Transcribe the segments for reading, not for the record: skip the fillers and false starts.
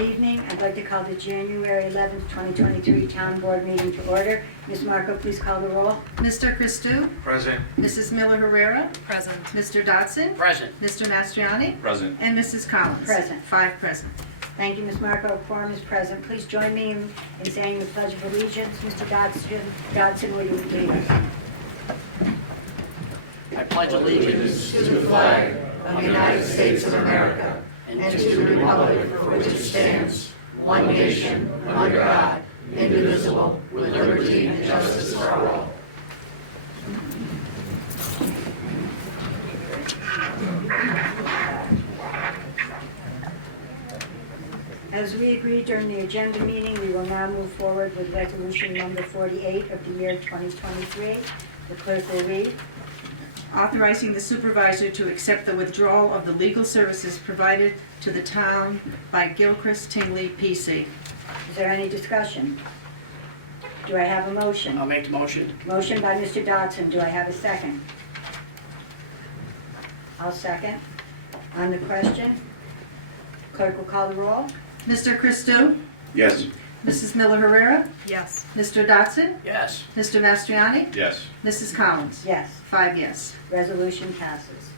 Good evening. I'd like to call the January 11th, 2023 Town Board meeting to order. Ms. Marco, please call the roll. Mr. Christou? Present. Mrs. Miller Herrera? Present. Mr. Dodson? Present. Mr. Mastriani? Present. And Mrs. Collins? Present. 5 present. Thank you, Ms. Marco. A quorum is present. Please join me in saying the Pledge of Allegiance. Mr. Dodson, will you lead us? I pledge allegiance to the flag of the United States of America and to the republic for which it stands, one nation, under God, indivisible, with liberty and justice for all. As we agreed during the agenda meeting, we will now move forward with resolution number 48 of the year 2023. The clerk will read. Authorizing the supervisor to accept the withdrawal of the legal services provided to the town by Gilchrist Tingley, P.C. Is there any discussion? Do I have a motion? I'll make the motion. Motion by Mr. Dodson. Do I have a second? I'll second. On the question, clerk will call the roll. Mr. Christou? Yes. Mrs. Miller Herrera? Yes. Mr. Dodson? Yes. Mr. Mastriani? Yes. Mrs. Collins? Yes. 5 yes. Resolution passes.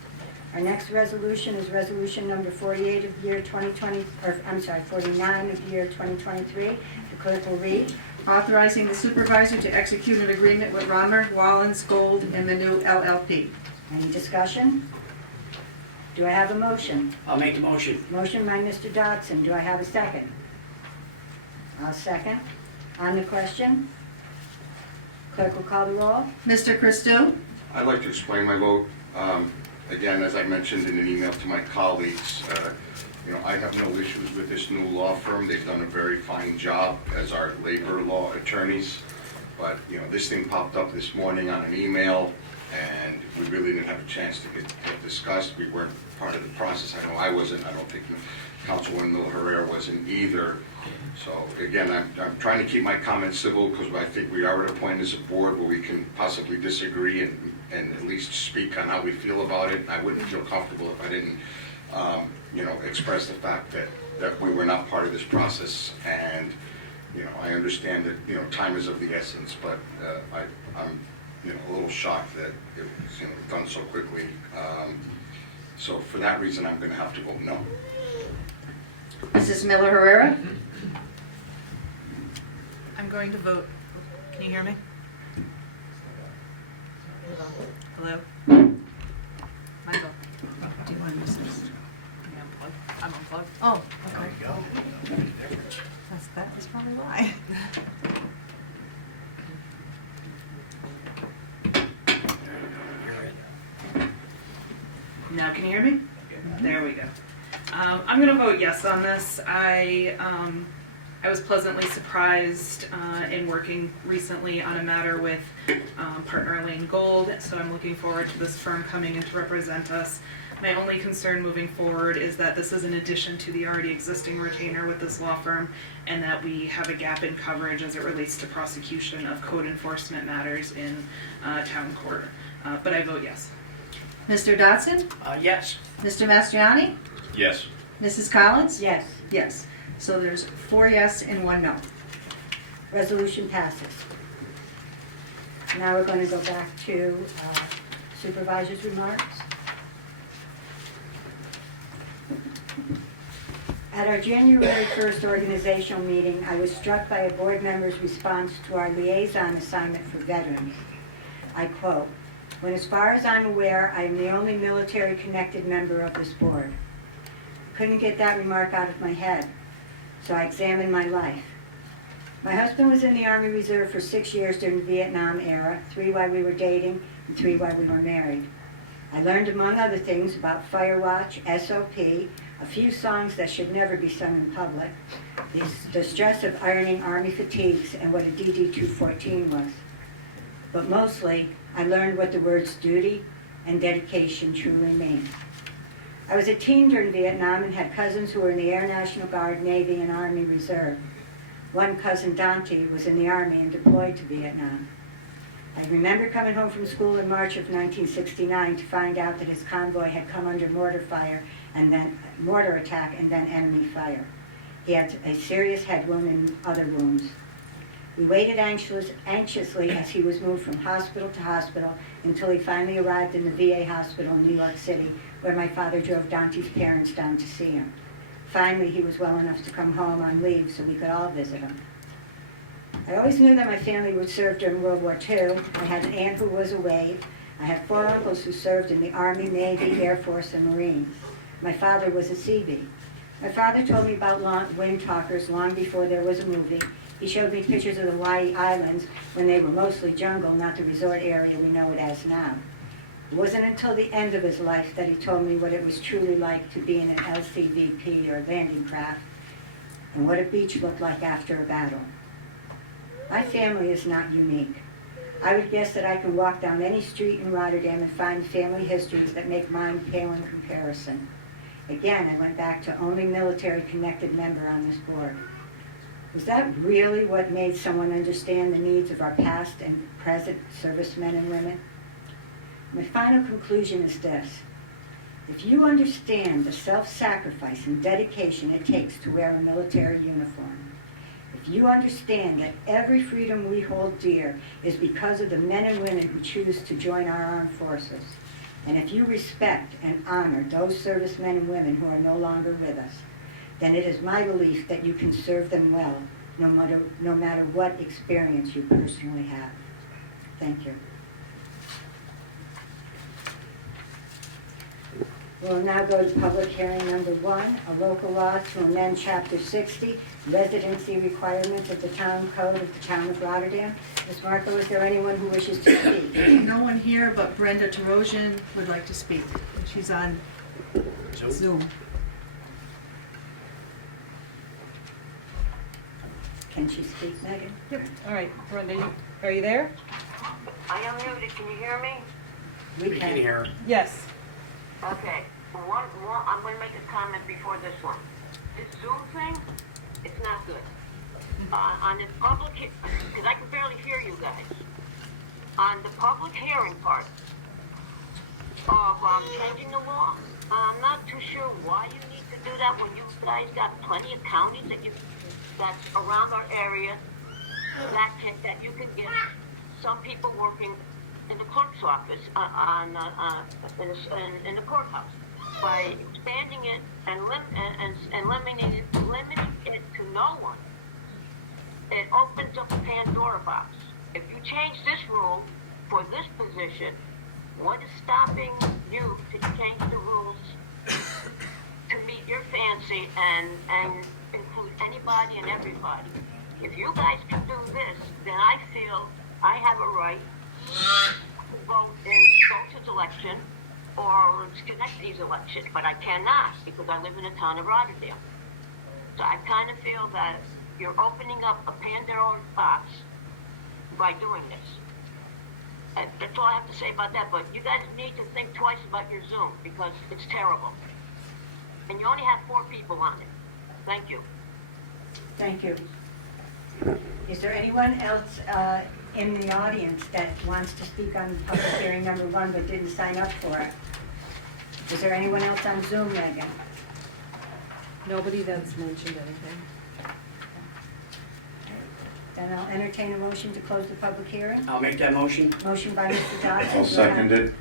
Our next resolution is resolution number 48 of the year 2020, or I'm sorry, 49 of the year 2023. The clerk will read. Authorizing the supervisor to execute an agreement with Romer, Wallens, Gold, and Manu LLP. Any discussion? Do I have a motion? I'll make the motion. Motion by Mr. Dodson. Do I have a second? I'll second. On the question, clerk will call the roll. Mr. Christou? I'd like to explain my vote. Again, as I mentioned in an email to my colleagues, I have no issues with this new law firm. They've done a very fine job as our labor law attorneys. But, this thing popped up this morning on an email, and we really didn't have a chance to get discussed. We weren't part of the process. I know I wasn't. I don't think Councilwoman Miller Herrera wasn't either. So again, I'm trying to keep my comments civil because I think we are at a point as a board where we can possibly disagree and at least speak on how we feel about it. I wouldn't feel comfortable if I didn't, express the fact that we were not part of this process. And, I understand that, time is of the essence, but I'm, a little shocked that it was, done so quickly. So for that reason, I'm going to have to vote no. Mrs. Miller Herrera? I'm going to vote. Can you hear me? Hello? Michael? Do you want to use this? Am I unplugged? I'm unplugged. Oh, okay. There you go. That's probably why. Now can you hear me? There we go. I'm going to vote yes on this. I was pleasantly surprised in working recently on a matter with partner Elaine Gold, so I'm looking forward to this firm coming in to represent us. My only concern moving forward is that this is in addition to the already existing retainer with this law firm, and that we have a gap in coverage as it relates to prosecution of code enforcement matters in town court. But I vote yes. Mr. Dodson? Yes. Mr. Mastriani? Yes. Mrs. Collins? Yes. Yes. So there's 4 yes and 1 no. Resolution passes. Now we're going to go back to supervisor's remarks. At our January 1st organizational meeting, I was struck by a board member's response to our liaison assignment for veterans. I quote, "When as far as I'm aware, I am the only military-connected member of this board." Couldn't get that remark out of my head, so I examined my life. My husband was in the Army Reserve for 6 years during the Vietnam era, 3 while we were dating and 3 while we were married. I learned, among other things, about Firewatch, SOP, a few songs that should never be sung in public, the stress of ironing Army fatigues, and what a DD-214 was. But mostly, I learned what the words duty and dedication truly mean. I was a teen during Vietnam and had cousins who were in the Air National Guard, Navy, and Army Reserve. One cousin, Dante, was in the Army and deployed to Vietnam. I remember coming home from school in March of 1969 to find out that his convoy had come under mortar attack and then enemy fire. He had a serious head wound and other wounds. We waited anxiously as he was moved from hospital to hospital until he finally arrived in the VA hospital in New York City, where my father drove Dante's parents down to see him. Finally, he was well enough to come home on leave so we could all visit him. I always knew that my family would serve during World War II. I had an aunt who was a wave. I had 4 uncles who served in the Army, Navy, Air Force, and Marines. My father was a Seabee. My father told me about Wind Talkers long before there was a movie. He showed me pictures of the Hawaii Islands when they were mostly jungle, not the resort area we know it as now. It wasn't until the end of his life that he told me what it was truly like to be in an LCVP or landing craft and what a beach looked like after a battle. My family is not unique. I would guess that I can walk down any street in Rotterdam and find family histories that make mine pale in comparison. Again, I went back to only military-connected member on this board. Was that really what made someone understand the needs of our past and present servicemen and women? My final conclusion is this. If you understand the self-sacrifice and dedication it takes to wear a military uniform, if you understand that every freedom we hold dear is because of the men and women who choose to join our armed forces, and if you respect and honor those servicemen and women who are no longer with us, then it is my belief that you can serve them well, no matter what experience you personally have. Thank you. We'll now go to public hearing number 1, a local law to amend Chapter 60, residency requirements of the Town Code of the Town of Rotterdam. Ms. Marco, is there anyone who wishes to speak? No one here, but Brenda Terosian would like to speak. She's on Zoom. Can she speak, Megan? Yep. All right, Brenda, are you there? I am muted, can you hear me? We can hear. Yes. Okay, I'm gonna make a comment before this one. This Zoom thing, it's not good. On the public, because I can barely hear you guys. On the public hearing part of changing the law, I'm not too sure why you need to do that when you guys got plenty of counties that's around our area that you can get some people working in the clerk's office in the courthouse. By expanding it and limiting it to no one, it opens up a Pandora box. If you change this rule for this position, what is stopping you to change the rules to meet your fancy and include anybody and everybody? If you guys can do this, then I feel I have a right to vote in Scotia's election or Schenectady's election, but I cannot because I live in the town of Rotterdam. So I kind of feel that you're opening up a Pandora's box by doing this. And that's all I have to say about that, but you guys need to think twice about your Zoom because it's terrible. And you only have 4 people on it. Thank you. Thank you. Is there anyone else in the audience that wants to speak on public hearing number 1 but didn't sign up for it? Is there anyone else on Zoom, Megan? Nobody that's mentioned anything. Then I'll entertain a motion to close the public hearing. I'll make that motion. Motion by Mr. Dodson. I'll second it.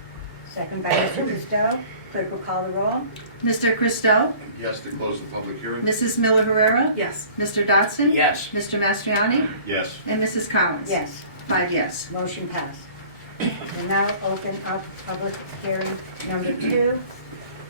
Second by Mr. Christo. Clerk will call the roll. Mr. Christo? Yes, to close the public hearing? Mrs. Miller Herrera? Yes. Mr. Dodson? Yes. Mr. Mastriani? Yes. And Mrs. Collins? Yes. 5 yes. Motion passed. We'll now open up public hearing number 2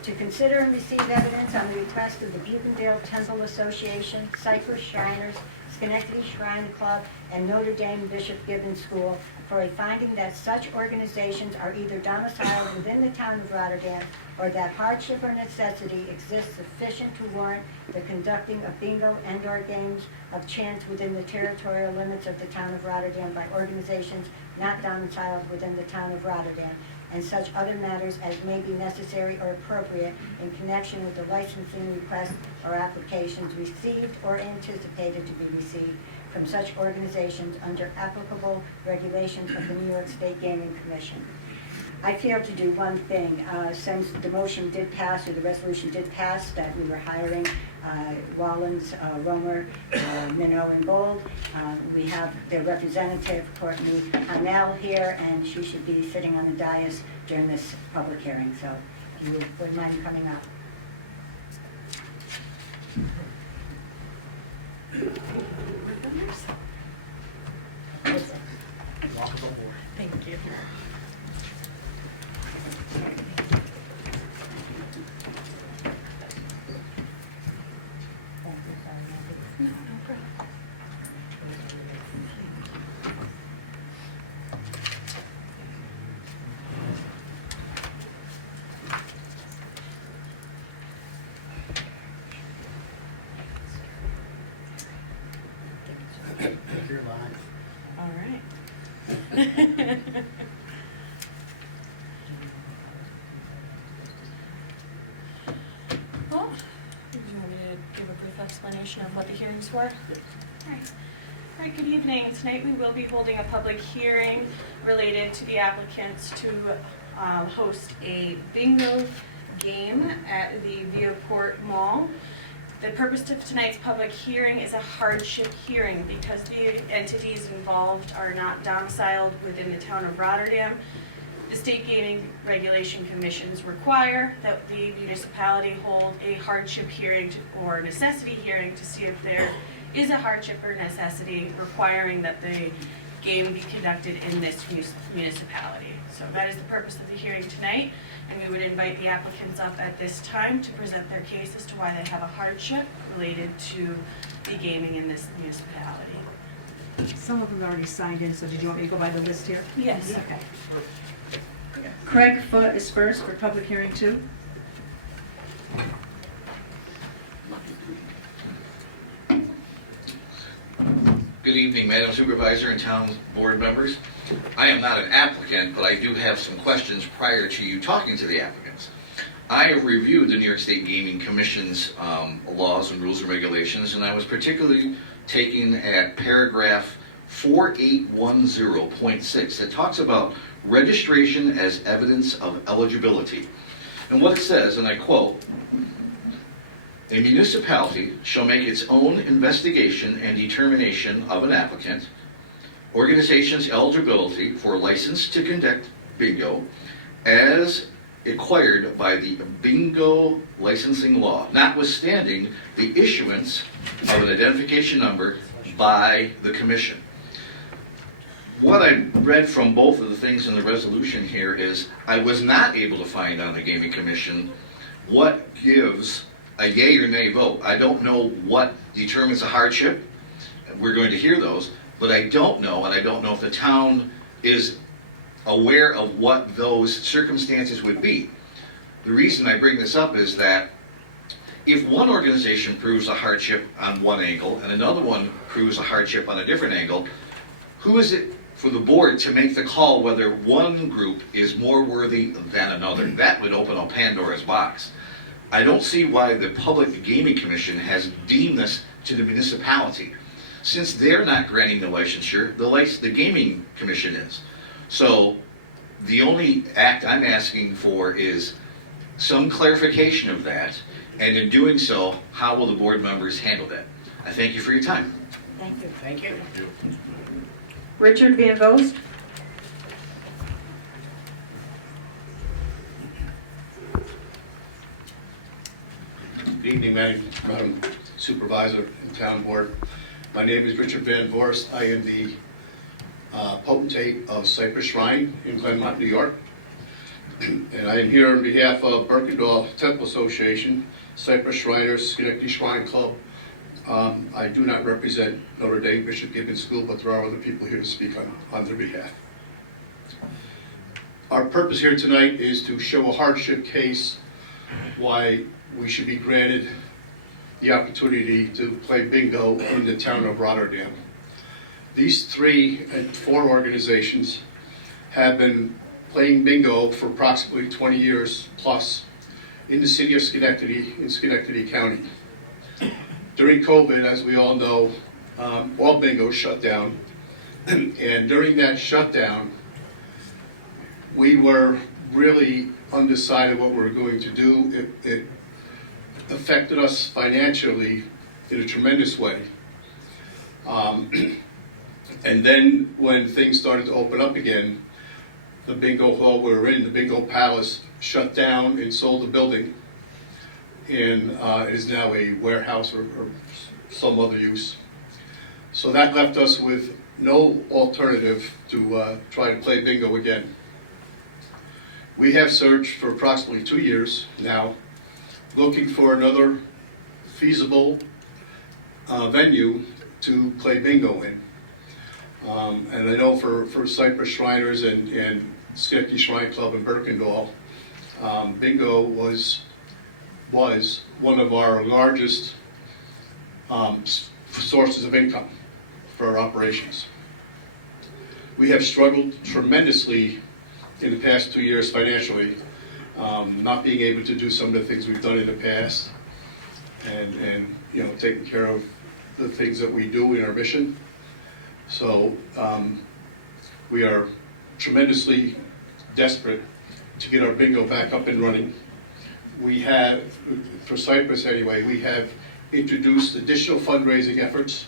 to consider and receive evidence on the request of the Buchendale Temple Association, Cypress Shriners, Schenectady Shrine Club, and Notre Dame Bishop Gibbon School for a finding that such organizations are either domiciled within the town of Rotterdam or that hardship or necessity exists sufficient to warrant the conducting of bingo and/or games of chance within the territorial limits of the town of Rotterdam by organizations not domiciled within the town of Rotterdam, and such other matters as may be necessary or appropriate in connection with the licensing requests or applications received or anticipated to be received from such organizations under applicable regulations of the New York State Gaming Commission. I failed to do one thing. Since the motion did pass, or the resolution did pass, that we were hiring Wallens, Romer, Minnow, and Bold. We have their representative, Courtney Hanel, here, and she should be sitting on the dais during this public hearing, so if you wouldn't mind coming up. Thank you. All right. Well, do you want me to give a brief explanation of what the hearing's for? All right, good evening. Tonight we will be holding a public hearing related to the applicants to host a bingo game at the Viewport Mall. The purpose of tonight's public hearing is a hardship hearing because the entities involved are not domiciled within the town of Rotterdam. The state gaming regulation commissions require that the municipality hold a hardship hearing or necessity hearing to see if there is a hardship or necessity requiring that the game be conducted in this municipality. So that is the purpose of the hearing tonight, and we would invite the applicants up at this time to present their case as to why they have a hardship related to the gaming in this municipality. Some of them already signed in, so did you want me to go by the list here? Yes. Okay. Craig Foote is first for public hearing 2. Good evening, Madam Supervisor and town board members. I am not an applicant, but I do have some questions prior to you talking to the applicants. I have reviewed the New York State Gaming Commission's laws and rules and regulations, and I was particularly taken at paragraph 4810.6 that talks about registration as evidence of eligibility. And what it says, and I quote, "A municipality shall make its own investigation and determination of an applicant, organization's eligibility for license to conduct bingo as acquired by the bingo licensing law, notwithstanding the issuance of an identification number by the commission." What I read from both of the things in the resolution here is I was not able to find on the Gaming Commission what gives a yay or nay vote. I don't know what determines a hardship. We're going to hear those, but I don't know, and I don't know if the town is aware of what those circumstances would be. The reason I bring this up is that if one organization proves a hardship on one angle and another one proves a hardship on a different angle, who is it for the board to make the call whether one group is more worthy than another? That would open a Pandora's box. I don't see why the Public Gaming Commission has deemed this to the municipality. Since they're not granting the licensure, the Gaming Commission is. So the only act I'm asking for is some clarification of that, and in doing so, how will the board members handle that? I thank you for your time. Thank you. Thank you. Richard Van Vost. Good evening, Madam Supervisor and Town Board. My name is Richard Van Vorst. I am the potentate of Cypress Shrine in Glenmont, New York. And I am here on behalf of Birkendahl Temple Association, Cypress Shriners, Schenectady Shrine Club. I do not represent Notre Dame Bishop Gibbons School, but there are other people here to speak on their behalf. Our purpose here tonight is to show a hardship case why we should be granted the opportunity to play bingo in the town of Rotterdam. These 3 and 4 organizations have been playing bingo for approximately 20 years plus in the city of Schenectady, in Schenectady County. During COVID, as we all know, all bingo shut down. And during that shutdown, we were really undecided what we were going to do. affected us financially in a tremendous way. And then when things started to open up again, the bingo hall we were in, the Bingo Palace, shut down and sold the building, and is now a warehouse or some other use. So that left us with no alternative to try to play bingo again. We have searched for approximately 2 years now, looking for another feasible venue to play bingo in. And I know for Cypress Shriners and Schenectady Shrine Club in Birkendahl, bingo was one of our largest sources of income for our operations. We have struggled tremendously in the past 2 years financially, not being able to do some of the things we've done in the past, and you know, taking care of the things that we do in our mission. So we are tremendously desperate to get our bingo back up and running. We have, for Cypress anyway, we have introduced additional fundraising efforts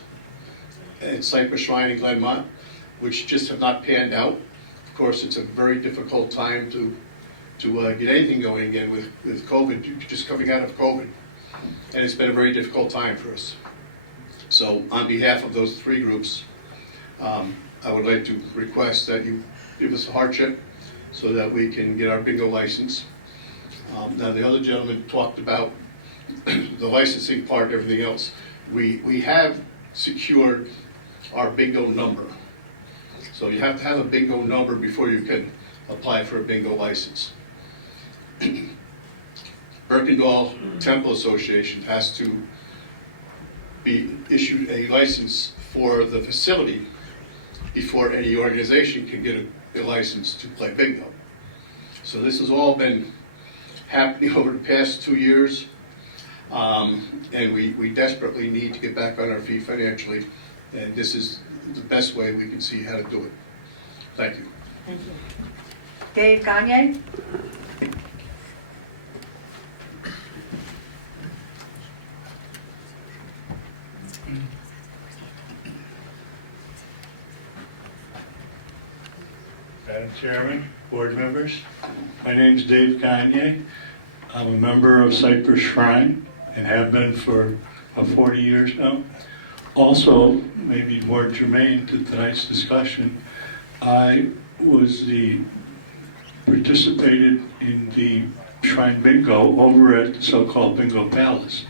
at Cypress Shrine in Glenmont, which just have not panned out. Of course, it's a very difficult time to get anything going again with COVID, just coming out of COVID. And it's been a very difficult time for us. So on behalf of those three groups, I would like to request that you give us a hardship so that we can get our bingo license. Now, the other gentleman talked about the licensing part and everything else. We have secured our bingo number. So you have to have a bingo number before you can apply for a bingo license. Birkendahl Temple Association has to be issued a license for the facility before any organization can get a license to play bingo. So this has all been happening over the past 2 years, and we desperately need to get back on our feet financially, and this is the best way we can see how to do it. Thank you. Thank you. Dave Gagne? Madam Chairman, board members, my name's Dave Gagne. I'm a member of Cypress Shrine and have been for 40 years now. Also, maybe more germane to tonight's discussion, I participated in the Shrine Bingo over at the so-called Bingo Palace.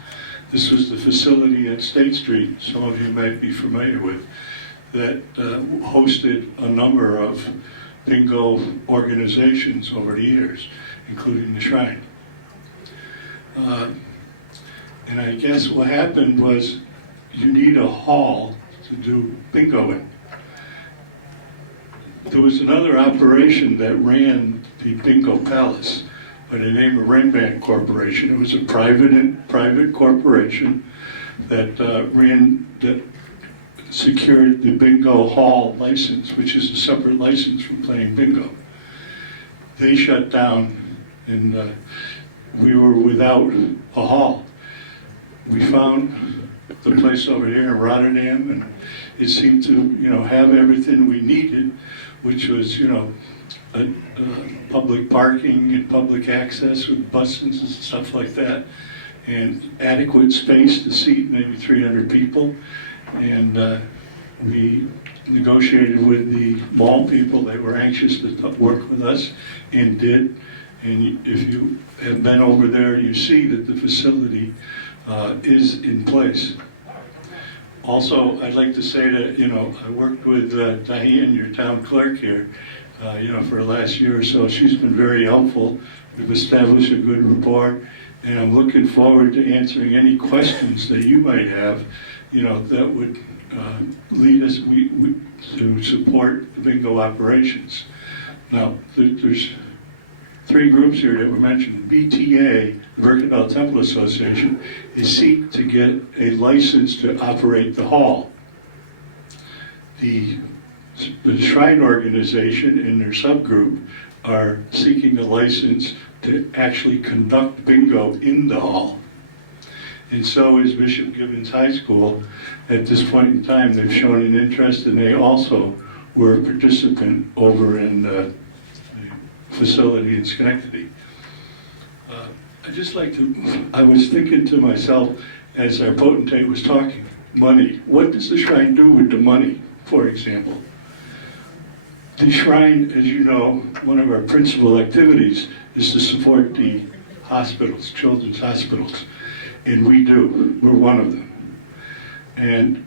This was the facility at State Street, some of you might be familiar with, that hosted a number of bingo organizations over the years, including the Shrine. And I guess what happened was you need a hall to do bingo in. There was another operation that ran the Bingo Palace by the name of Rainbank Corporation. It was a private corporation that secured the bingo hall license, which is a separate license from playing bingo. They shut down, and we were without a hall. We found the place over here in Rotterdam, and it seemed to, have everything we needed, which was, public parking and public access with buses and stuff like that, and adequate space to seat maybe 300 people. And we negotiated with the mall people. They were anxious to work with us and did. And if you have been over there, you see that the facility is in place. Also, I'd like to say that, I worked with Diane, your town clerk here, for the last year or so. She's been very helpful. We've established a good rapport, and I'm looking forward to answering any questions that you might have, that would lead us to support the bingo operations. Now, there's three groups here that were mentioned. BTA, the Birkendahl Temple Association, is seeking to get a license to operate the hall. The Shrine organization and their subgroup are seeking a license to actually conduct bingo in the hall. and so is Bishop Gibbons High School. At this point in time, they've shown an interest, and they also were a participant over in the facility in Schenectady. I was thinking to myself as our potentate was talking, money. What does the shrine do with the money, for example? The shrine, as you know, one of our principal activities is to support the hospitals, children's hospitals, and we do. We're one of them. And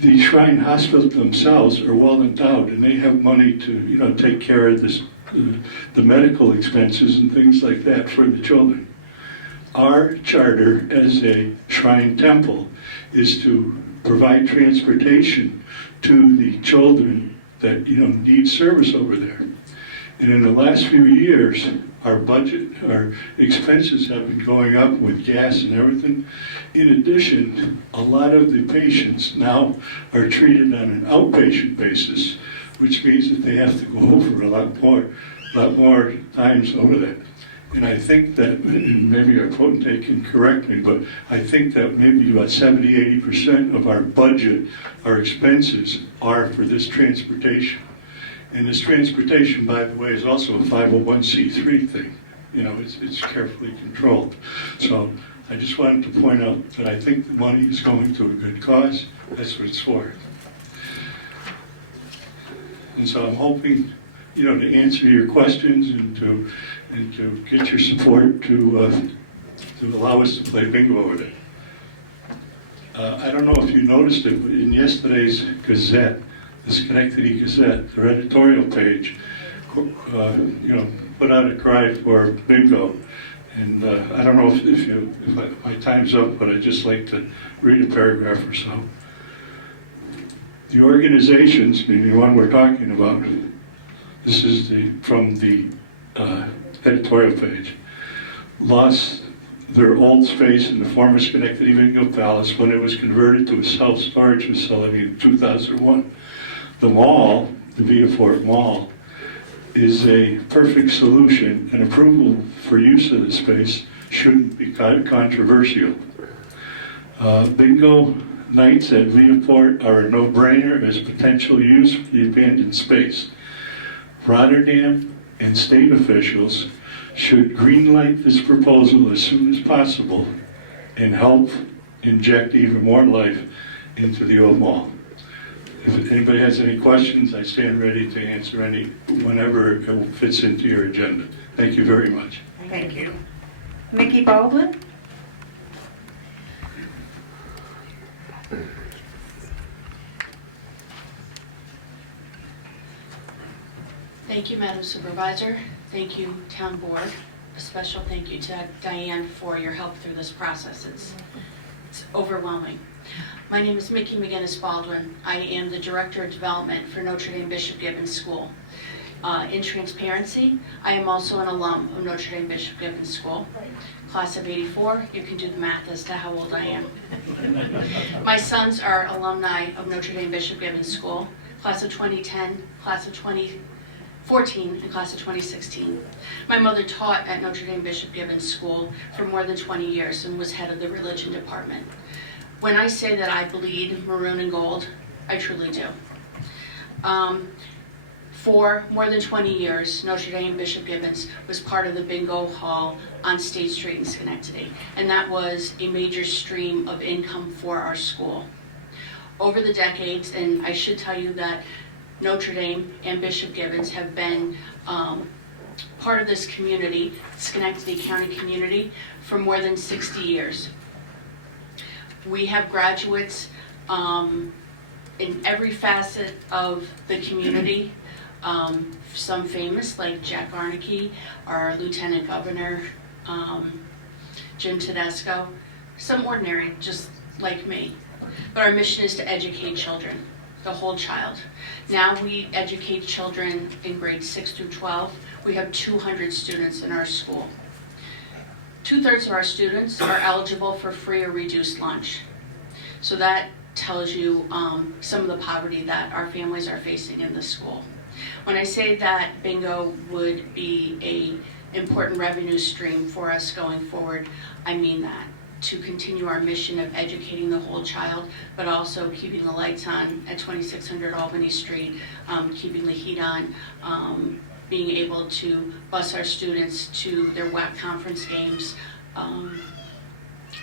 the shrine hospitals themselves are well endowed, and they have money to, take care of the medical expenses and things like that for the children. Our charter as a shrine temple is to provide transportation to the children that need service over there. And in the last few years, our budget, our expenses have been going up with gas and everything. In addition, a lot of the patients now are treated on an outpatient basis, which means that they have to go over a lot more times over that. And I think that, and maybe our potentate can correct me, but I think that maybe about 70–80% of our budget, our expenses, are for this transportation. And this transportation, by the way, is also a 501c3 thing. It's carefully controlled. So I just wanted to point out that I think the money is going to a good cause. That's what it's for. And so I'm hoping, to answer your questions and to get your support to allow us to play bingo over there. I don't know if you noticed it, but in yesterday's Gazette, the Schenectady Gazette, their editorial page, put out a cry for bingo. And I don't know if my time's up, but I'd just like to read a paragraph or so. The organizations, meaning the one we're talking about, this is from the editorial page, lost their old space in the former Schenectady Bingo Palace when it was converted to a self-storage facility in 2001. The mall, the Viafort Mall, is a perfect solution, and approval for use of the space shouldn't be controversial. Bingo nights at Viafort are a no-brainer as potential use for the abandoned space. Rotterdam and state officials should greenlight this proposal as soon as possible and help inject even more life into the old mall. If anybody has any questions, I stand ready to answer any whenever it fits into your agenda. Thank you very much. Thank you. Mickey Baldwin? Thank you, Madam Supervisor. Thank you, Town Board. A special thank you to Diane for your help through this process. It's overwhelming. My name is Mickey McGinnis Baldwin. I am the Director of Development for Notre Dame Bishop Gibbons School. In transparency, I am also an alum of Notre Dame Bishop Gibbons School. Class of '84, you can do the math as to how old I am. My sons are alumni of Notre Dame Bishop Gibbons School, class of 2010, class of 2014, and class of 2016. My mother taught at Notre Dame Bishop Gibbons School for more than 20 years and was head of the religion department. When I say that I bleed maroon and gold, I truly do. For more than 20 years, Notre Dame Bishop Gibbons was part of the bingo hall on State Street in Schenectady, and that was a major stream of income for our school. Over the decades, and I should tell you that Notre Dame and Bishop Gibbons have been part of this community, Schenectady County community, for more than 60 years. We have graduates in every facet of the community, some famous like Jack Arneke, our Lieutenant Governor, Jim Tedesco, some ordinary, just like me. But our mission is to educate children, the whole child. Now we educate children in grades 6 through 12. We have 200 students in our school. 2/3 of our students are eligible for free or reduced lunch. So that tells you some of the poverty that our families are facing in the school. When I say that bingo would be an important revenue stream for us going forward, I mean that. to continue our mission of educating the whole child, but also keeping the lights on at 2600 Albany Street, keeping the heat on, being able to bus our students to their WAC conference games,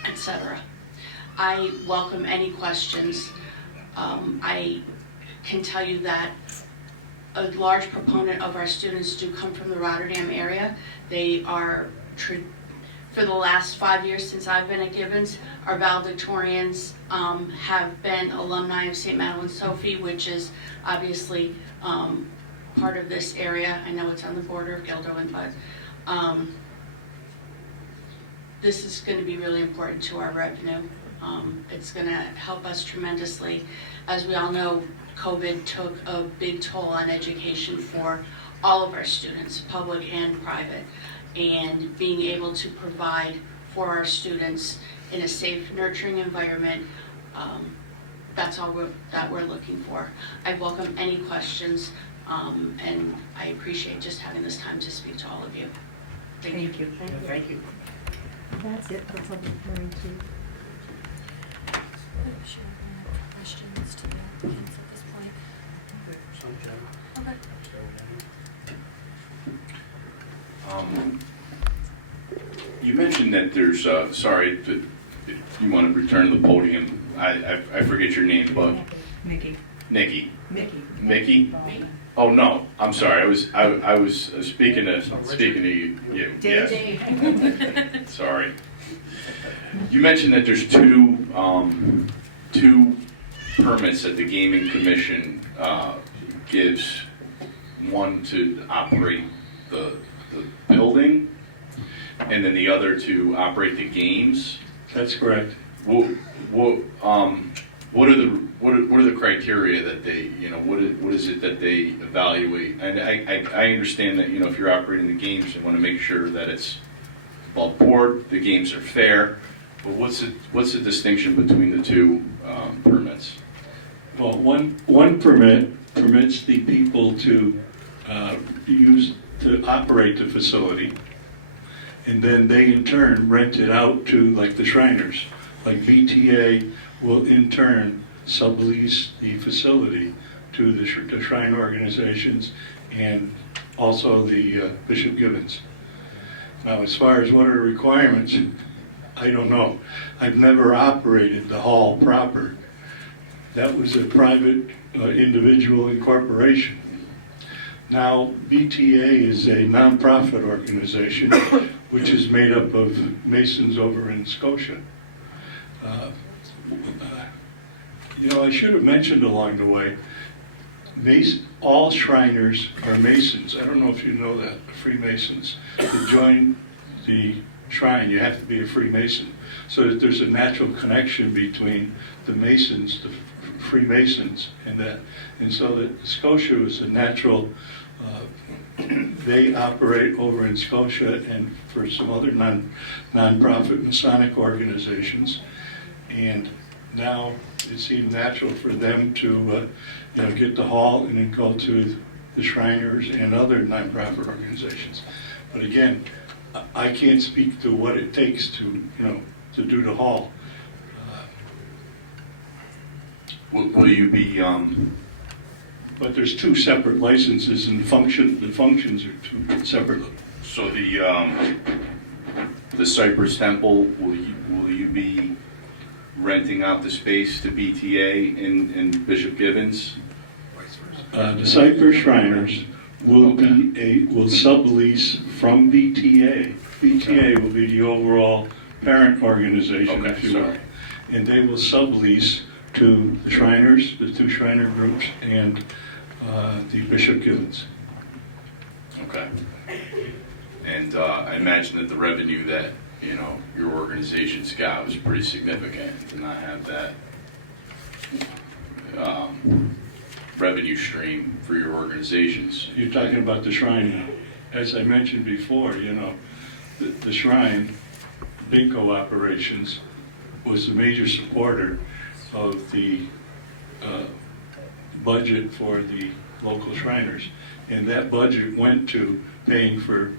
etc. I welcome any questions. I can tell you that a large proponent of our students do come from the Rotterdam area. They are, for the last 5 years since I've been at Gibbons, our valedictorians have been alumni of St. Madeline Sophie, which is obviously part of this area. I know it's on the border of Guilderland, but this is going to be really important to our revenue. It's going to help us tremendously. As we all know, COVID took a big toll on education for all of our students, public and private, and being able to provide for our students in a safe, nurturing environment, that's all that we're looking for. I welcome any questions, and I appreciate just having this time to speak to all of you. Thank you. Thank you. That's it for public hearing two. Sure, any questions to the applicants at this point? Okay. You mentioned that there's, sorry, if you want to return to the podium. I forget your name, but Nikki. Nikki. Mickey. Oh no, I'm sorry. I was speaking to you. Yes. Sorry. You mentioned that there's two permits that the Gaming Commission gives. One to operate the building, and then the other to operate the games. That's correct. What are the criteria that they, what is it that they evaluate? And I understand that, if you're operating the games, you want to make sure that it's above board, the games are fair. But what's the distinction between the two permits? Well, one permit permits the people to operate the facility, and then they in turn rent it out to, like, the Shriners. Like VTA will in turn sublease the facility to the Shrine organizations and also the Bishop Gibbons. Now, as far as what are the requirements, I don't know. I've never operated the hall proper. That was a private individual incorporation. Now, BTA is a nonprofit organization which is made up of Masons over in Scotia. I should have mentioned along the way, all Shriners are Masons. I don't know if you know that, Freemasons. To join the Shrine, you have to be a Freemason. So that there's a natural connection between the Masons, the Freemasons, and that. And so that Scotia is a natural, they operate over in Scotia and for some other non-profit Masonic organizations. And now it seemed natural for them to get the hall and then go to the Shriners and other nonprofit organizations. But again, I can't speak to what it takes to do the hall. Will you be? But there's two separate licenses, and the functions are two separate. So the Cypress Temple, will you be renting out the space to BTA in Bishop Gibbons? The Cypress Shriners will will sublease from BTA. BTA will be the overall parent organization, if you will, and they will sublease to the Shriners, the two Shriner groups, and the Bishop Gibbons. Okay. And I imagine that the revenue that your organization's got was pretty significant to not have that revenue stream for your organizations. You're talking about the Shrine now. As I mentioned before, the Shrine bingo operations was a major supporter of the budget for the local Shriners. And that budget went to paying for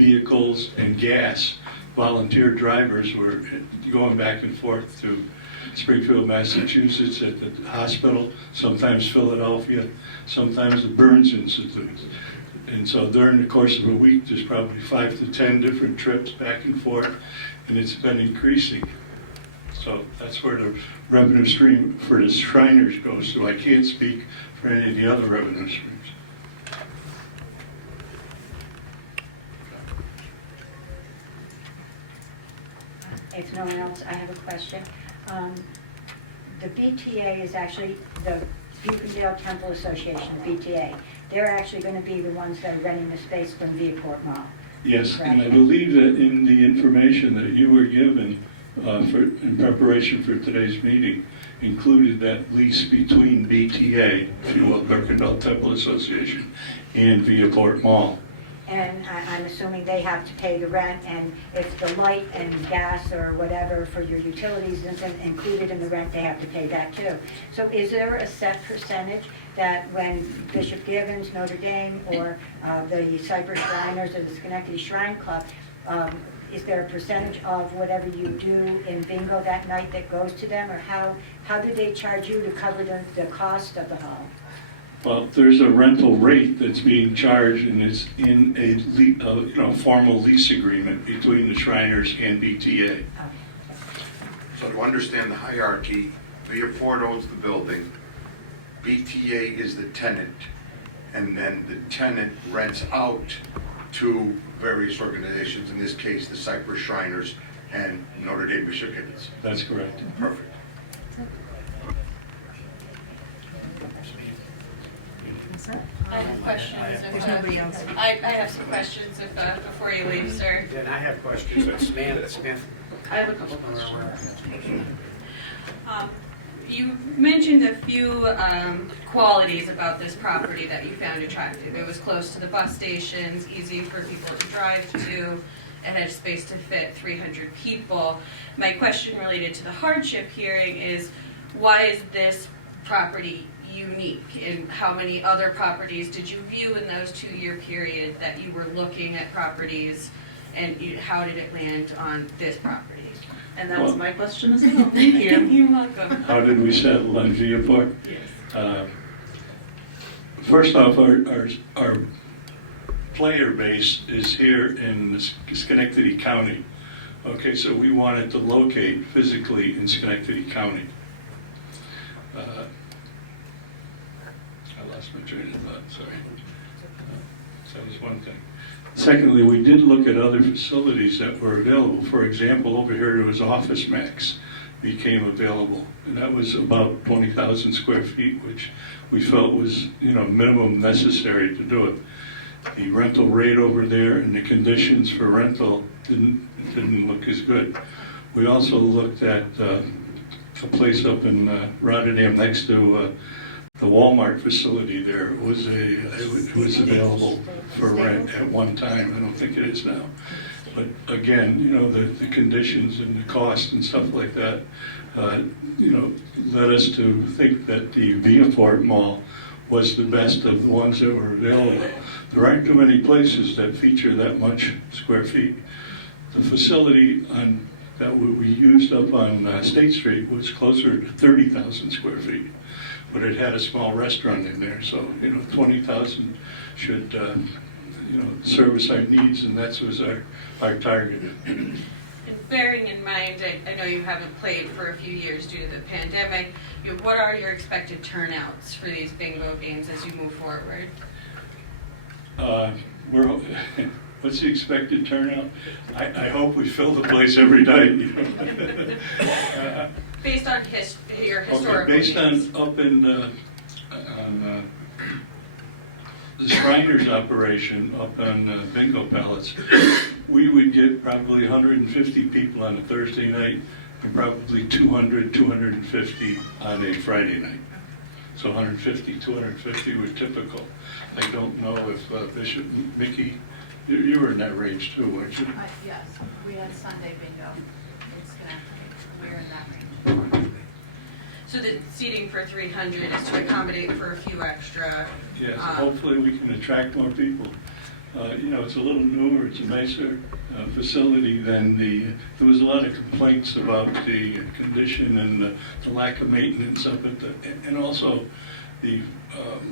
vehicles and gas. Volunteer drivers were going back and forth to Springfield, Massachusetts at the hospital, sometimes Philadelphia, sometimes the Burns Institute. And so during the course of a week, there's probably 5 to 10 different trips back and forth, and it's been increasing. So that's where the revenue stream for the Shriners goes. So I can't speak for any of the other revenue streams. If no one else, I have a question. The BTA is actually the Buchendale Temple Association, the BTA. They're actually going to be the ones that are renting the space from Viaport Mall. Yes, Correct. and I believe that in the information that you were given in preparation for today's meeting included that lease between BTA, if you will, Buchendale Temple Association, and Viaport Mall. And I'm assuming they have to pay the rent, and if the light and gas or whatever for your utilities isn't included in the rent, they have to pay that too. So is there a set percentage that when Bishop Gibbons, Notre Dame, or the Cypress Shriners or the Schenectady Shrine Club, is there a percentage of whatever you do in bingo that night that goes to them, or how do they charge you to cover the cost of the hall? Well, there's a rental rate that's being charged, and it's in a formal lease agreement between the Shriners and BTA. So to understand the hierarchy, Viaport owns the building, BTA is the tenant, and then the tenant rents out to various organizations, in this case, the Cypress Shriners and Notre Dame Bishop Gibbons. That's correct. Perfect. I have questions. There's nobody else. I have some questions before you leave, sir. Then I have questions. Samantha Smith. I have a couple questions. You mentioned a few qualities about this property that you found attractive. It was close to the bus stations, easy for people to drive to. It had space to fit 300 people. My question related to the hardship hearing is, why is this property unique? And how many other properties did you view in those 2-year period that you were looking at properties, and how did it land on this property? And that was my question as well. Thank you. You're welcome. How did we settle on Viaport? Yes. First off, our player base is here in Schenectady County. Okay, so we wanted to locate physically in Schenectady County. I lost my train of thought, sorry. That was one thing. Secondly, we did look at other facilities that were available. For example, over here there was Office Max became available, and that was about 20,000 square feet, which we felt was, minimum necessary to do it. The rental rate over there and the conditions for rental didn't look as good. We also looked at a place up in Rotterdam next to the Walmart facility there. It was available for rent at one time. I don't think it is now. But again, the conditions and the cost and stuff like that, led us to think that the Viaport Mall was the best of the ones that were available. There aren't too many places that feature that much square feet. The facility that we used up on State Street was closer to 30,000 square feet, but it had a small restaurant in there, so 20,000 should service our needs, and that was our target. And bearing in mind, I know you haven't played for a few years due to the pandemic, what are your expected turnouts for these bingo games as you move forward? What's the expected turnout? I hope we fill the place every night. Based on your historical Okay, based games. on up in the Shriners operation up on bingo pallets, we would get probably 150 people on a Thursday night and probably 200, 250 on a Friday night. So 150, 250 were typical. I don't know if Bishop Mickey, you were in that range too, weren't you? Yes, we had Sunday bingo. We were in that range. So the seating for 300 is to accommodate for a few extra. Yes, hopefully we can attract more people. It's a little newer, it's a nicer facility than there was a lot of complaints about the condition and the lack of maintenance of it, and also the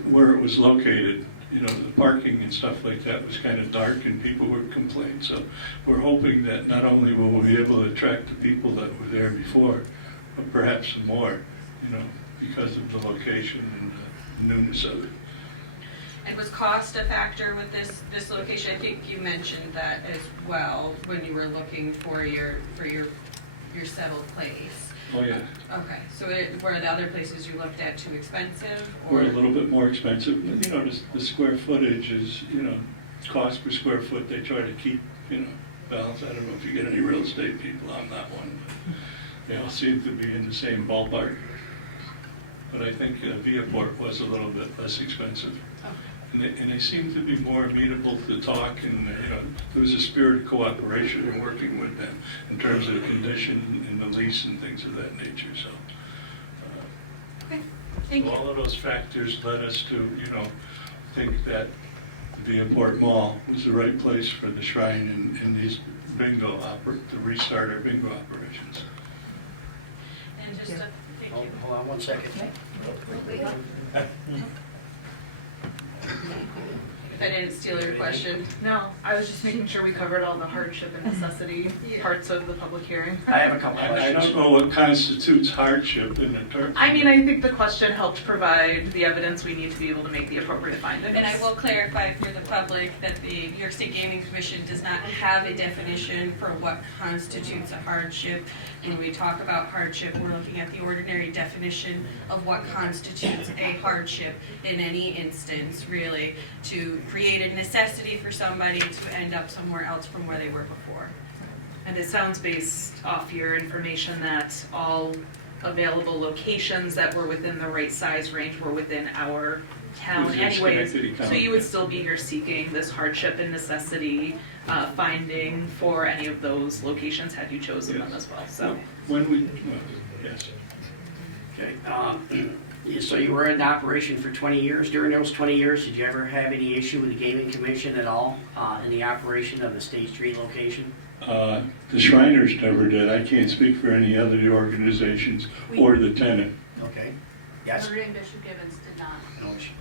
where it was located. The parking and stuff like that was kind of dark and people would complain. So we're hoping that not only will we be able to attract the people that were there before, but perhaps some more, because of the location and the newness of it. And was cost a factor with this location? I think you mentioned that as well when you were looking for your settled place. Oh, yeah. Okay, so were the other places you looked at too expensive? Or a little bit more expensive. The square footage is, cost per square foot, they try to keep, balance. I don't know if you get any real estate people, I'm not one, but they all seem to be in the same ballpark. But I think Viaport was a little bit less expensive. And they seem to be more amenable to talk, and there was a spirit of cooperation in working with them in terms of the condition and the lease and things of that nature. So, Okay, thank you. all of those factors led us to, think that the Viaport Mall was the right place for the Shrine and these to restart our bingo operations. And just thank you. Hold on one second. If I didn't steal your question. No, I was just making sure we covered all the hardship and necessity parts of the public hearing. I have a couple I questions. don't know what constitutes hardship in the term. I mean, I think the question helped provide the evidence we need to be able to make the appropriate findings. And I will clarify for the public that the New York State Gaming Commission does not have a definition for what constitutes a hardship. And when we talk about hardship, we're looking at the ordinary definition of what constitutes a hardship in any instance, really, to create a necessity for somebody to end up somewhere else from where they were before. And it sounds based off your information that all available locations that were within the right size range were within our town Within anyways. Schenectady So County. you would still be here seeking this hardship and necessity finding for any of those locations had you chosen them as well, so. Yes. Okay. So you were in operation for 20 years. During those 20 years, did you ever have any issue with the Gaming Commission at all in the operation of the State Street location? The Shriners never did. I can't speak for any other organizations or the tenant. Okay. Yes? Maria and Bishop Gibbons did not. No issue.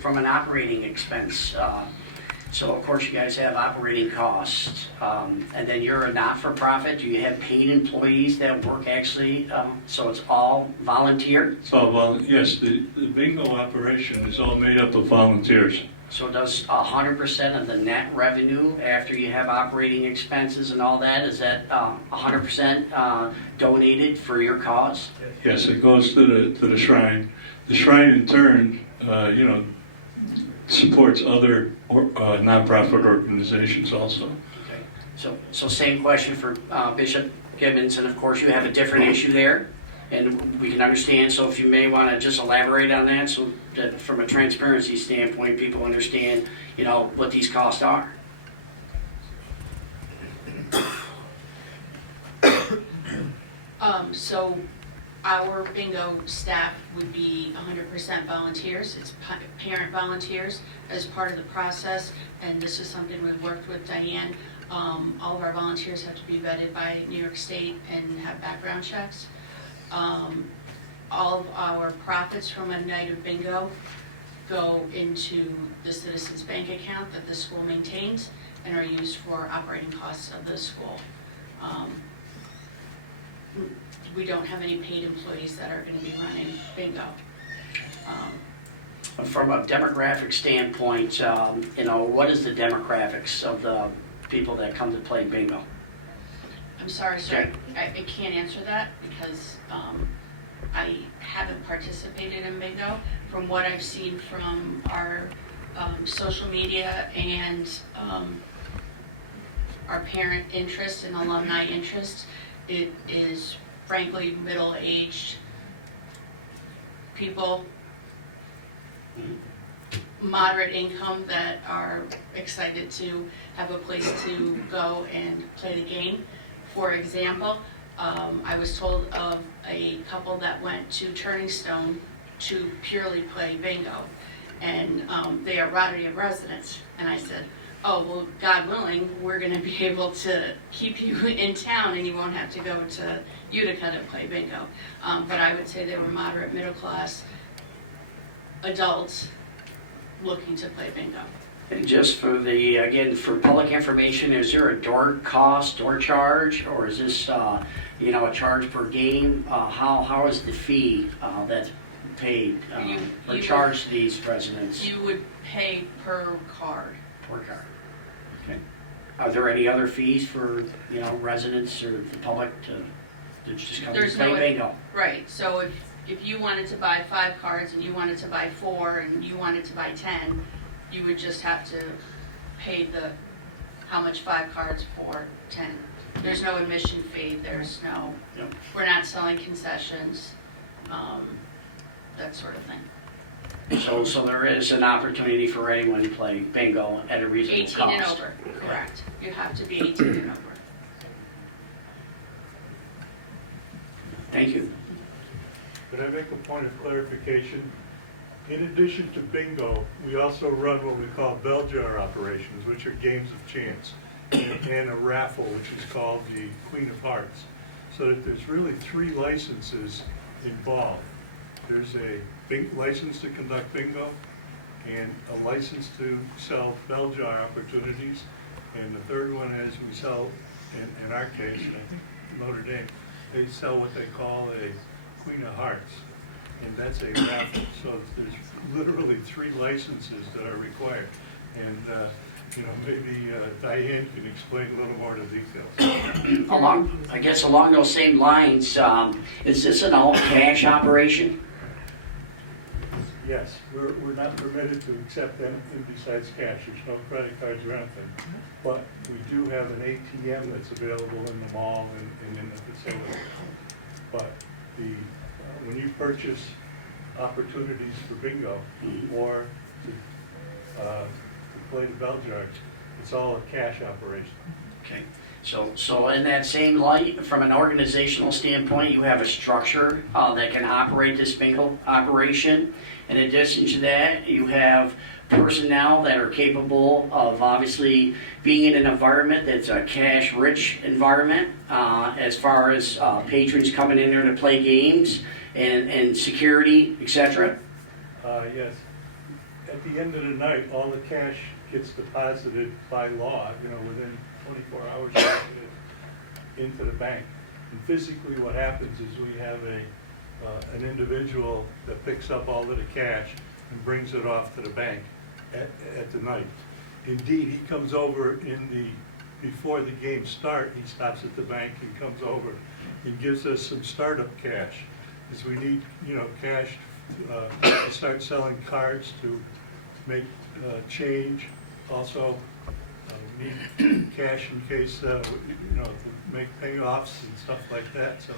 From an operating expense, so of course you guys have operating costs, and then you're a not-for-profit. Do you have paid employees that work actually, so it's all volunteer? It's all yes, the bingo operation is all made up of volunteers. So does 100% of the net revenue after you have operating expenses and all that, is that 100% donated for your cause? Yes, it goes to the Shrine. The Shrine in turn, supports other nonprofit organizations also. Okay. So same question for Bishop Gibbons, and of course you have a different issue there, and we can understand, so if you may want to just elaborate on that, so that from a transparency standpoint, people understand, what these costs are. So our bingo staff would be 100% volunteers. It's parent volunteers as part of the process, and this is something we've worked with Diane. All of our volunteers have to be vetted by New York State and have background checks. All of our profits from a night of bingo go into the Citizens Bank account that the school maintains and are used for operating costs of the school. We don't have any paid employees that are going to be running bingo. From a demographic standpoint, what is the demographics of the people that come to play bingo? I'm sorry, sir, I can't answer that because I haven't participated in bingo. From what I've seen from our social media and our parent interest and alumni interest, it is frankly middle-aged people, moderate income, that are excited to have a place to go and play the game. For example, I was told of a couple that went to Turning Stone to purely play bingo, and they are Rotterdam residents. And I said, oh, well, God willing, we're going to be able to keep you in town and you won't have to go to Utica to play bingo. But I would say they were moderate, middle class adults looking to play bingo. And just for the, again, for public information, is there a door cost, door charge, or is this, you know, a charge per game? How is the fee that's paid or You charged to these residents? You would pay per card. Per card. Okay. Are there any other fees for, you know, residents or the public to just come and There's play no- bingo? Right, so if you wanted to buy 5 cards and you wanted to buy 4 and you wanted to buy 10, you would just have to pay how much 5 cards for 10. There's no admission fee, there's no, Yep. we're not selling concessions, that sort of thing. So there is an opportunity for anyone to play bingo at a reasonable 18 cost? and over, correct. You have to be 18 and over. Thank you. Could I make a point of clarification? In addition to bingo, we also run what we call bell jar operations, which are games of chance, and a raffle, which is called the Queen of Hearts. So that there's really 3 licenses involved. There's a license to conduct bingo, and a license to sell bell jar opportunities, and the third one is we sell, in our case, and I think Notre Dame, they sell what they call a Queen of Hearts, and that's a raffle. So there's literally 3 licenses that are required, and you know, maybe Diane can explain a little more of the details. I guess along those same lines, is this an all cash operation? Yes, we're not permitted to accept anything besides cash. There's no credit cards or anything. But we do have an ATM that's available in the mall and in the facility. But when you purchase opportunities for bingo or to play the bell jar, it's all a cash operation. Okay. So in that same light, from an organizational standpoint, you have a structure that can operate this bingo operation. In addition to that, you have personnel that are capable of obviously being in an environment that's a cash-rich environment as far as patrons coming in there to play games and security, etc. Yes. At the end of the night, all the cash gets deposited by law, you know, within 24 hours you get it into the bank. And physically what happens is we have an individual that picks up all of the cash and brings it off to the bank at the night. Indeed, he comes over before the games start, he stops at the bank and comes over and gives us some startup cash, because we need, you know, cash to start selling cards, to make change. Also, we need cash in case, you know, to make payoffs and stuff like that. So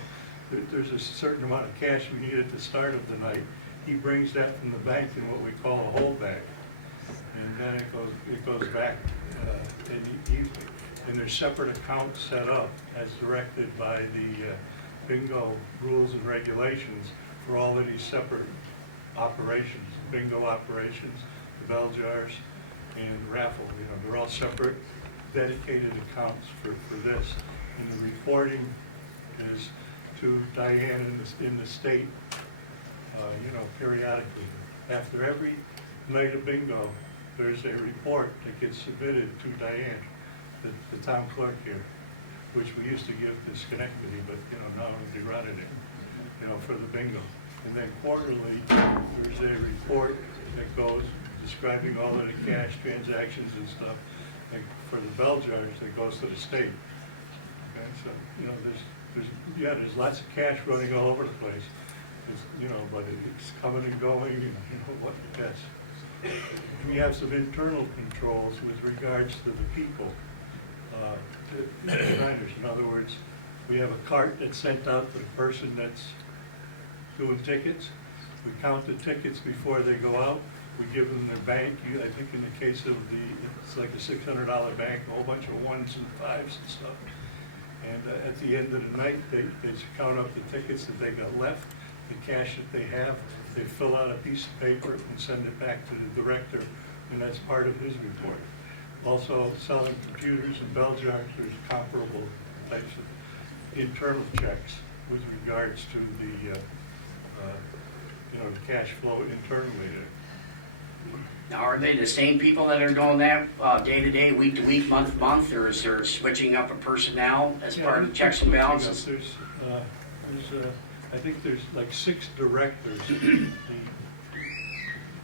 there's a certain amount of cash we need at the start of the night. He brings that from the bank in what we call a hold bag. And then it goes back in the evening. And there's separate accounts set up as directed by the bingo rules and regulations for all of these separate operations, bingo operations, the bell jars, and raffle. You know, they're all separate, dedicated accounts for this. And the reporting is to Diane in the state, you know, periodically. After every night of bingo, there's a report that gets submitted to Diane, the town clerk here, which we used to give to Schenectady, but, you know, now we Rotterdam, you know, for the bingo. And then quarterly, there's a report that goes describing all of the cash transactions and stuff. Like for the bell jars, that goes to the state. Okay, so, you know, there's lots of cash running all over the place. It's, you know, but it's coming and going, and, you know, what that's. We have some internal controls with regards to the people. In other words, we have a cart that's sent out to the person that's doing tickets. We count the tickets before they go out. We give them their bank. I think in the case of it's like a $600 bank, a whole bunch of 1s and 5s and stuff. And at the end of the night, they count up the tickets that they got left, the cash that they have. They fill out a piece of paper and send it back to the director, and that's part of his report. Also, selling computers and bell jars, there's comparable types of internal checks with regards to the, the cash flow internally there. Now, are they the same people that are doing that day to day, week to week, month to month, or is there switching up of personnel as part of checks and balances? I think there's like 6 directors.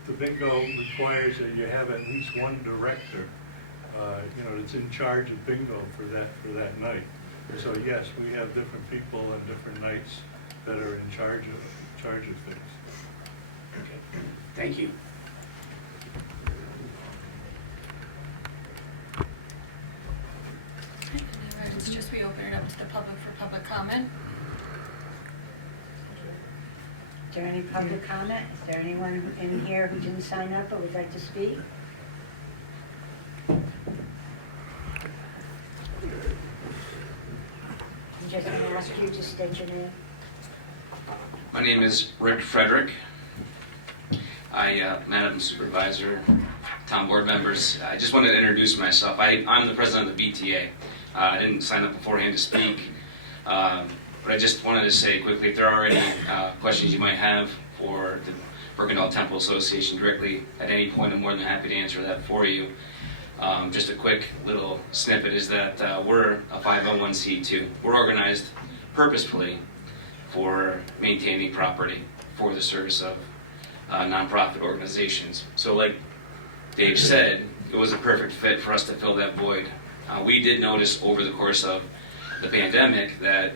The bingo requires that you have at least one director, that's in charge of bingo for that night. So yes, we have different people on different nights that are in charge of things. Okay. Thank you. It's just we open it up to the public for public comment. Is there any public comment? Is there anyone in here who didn't sign up but would like to speak? I'm just going to ask you to state your name. My name is Rick Frederick. Madam Supervisor, town board members, I just wanted to introduce myself. I'm the president of the BTA. I didn't sign up beforehand to speak, but I just wanted to say quickly, if there are any questions you might have for the Bergendal Temple Association directly at any point, I'm more than happy to answer that for you. Just a quick little snippet is that we're a 501c2. We're organized purposefully for maintaining property for the service of nonprofit organizations. So like Dave said, it was a perfect fit for us to fill that void. We did notice over the course of the pandemic that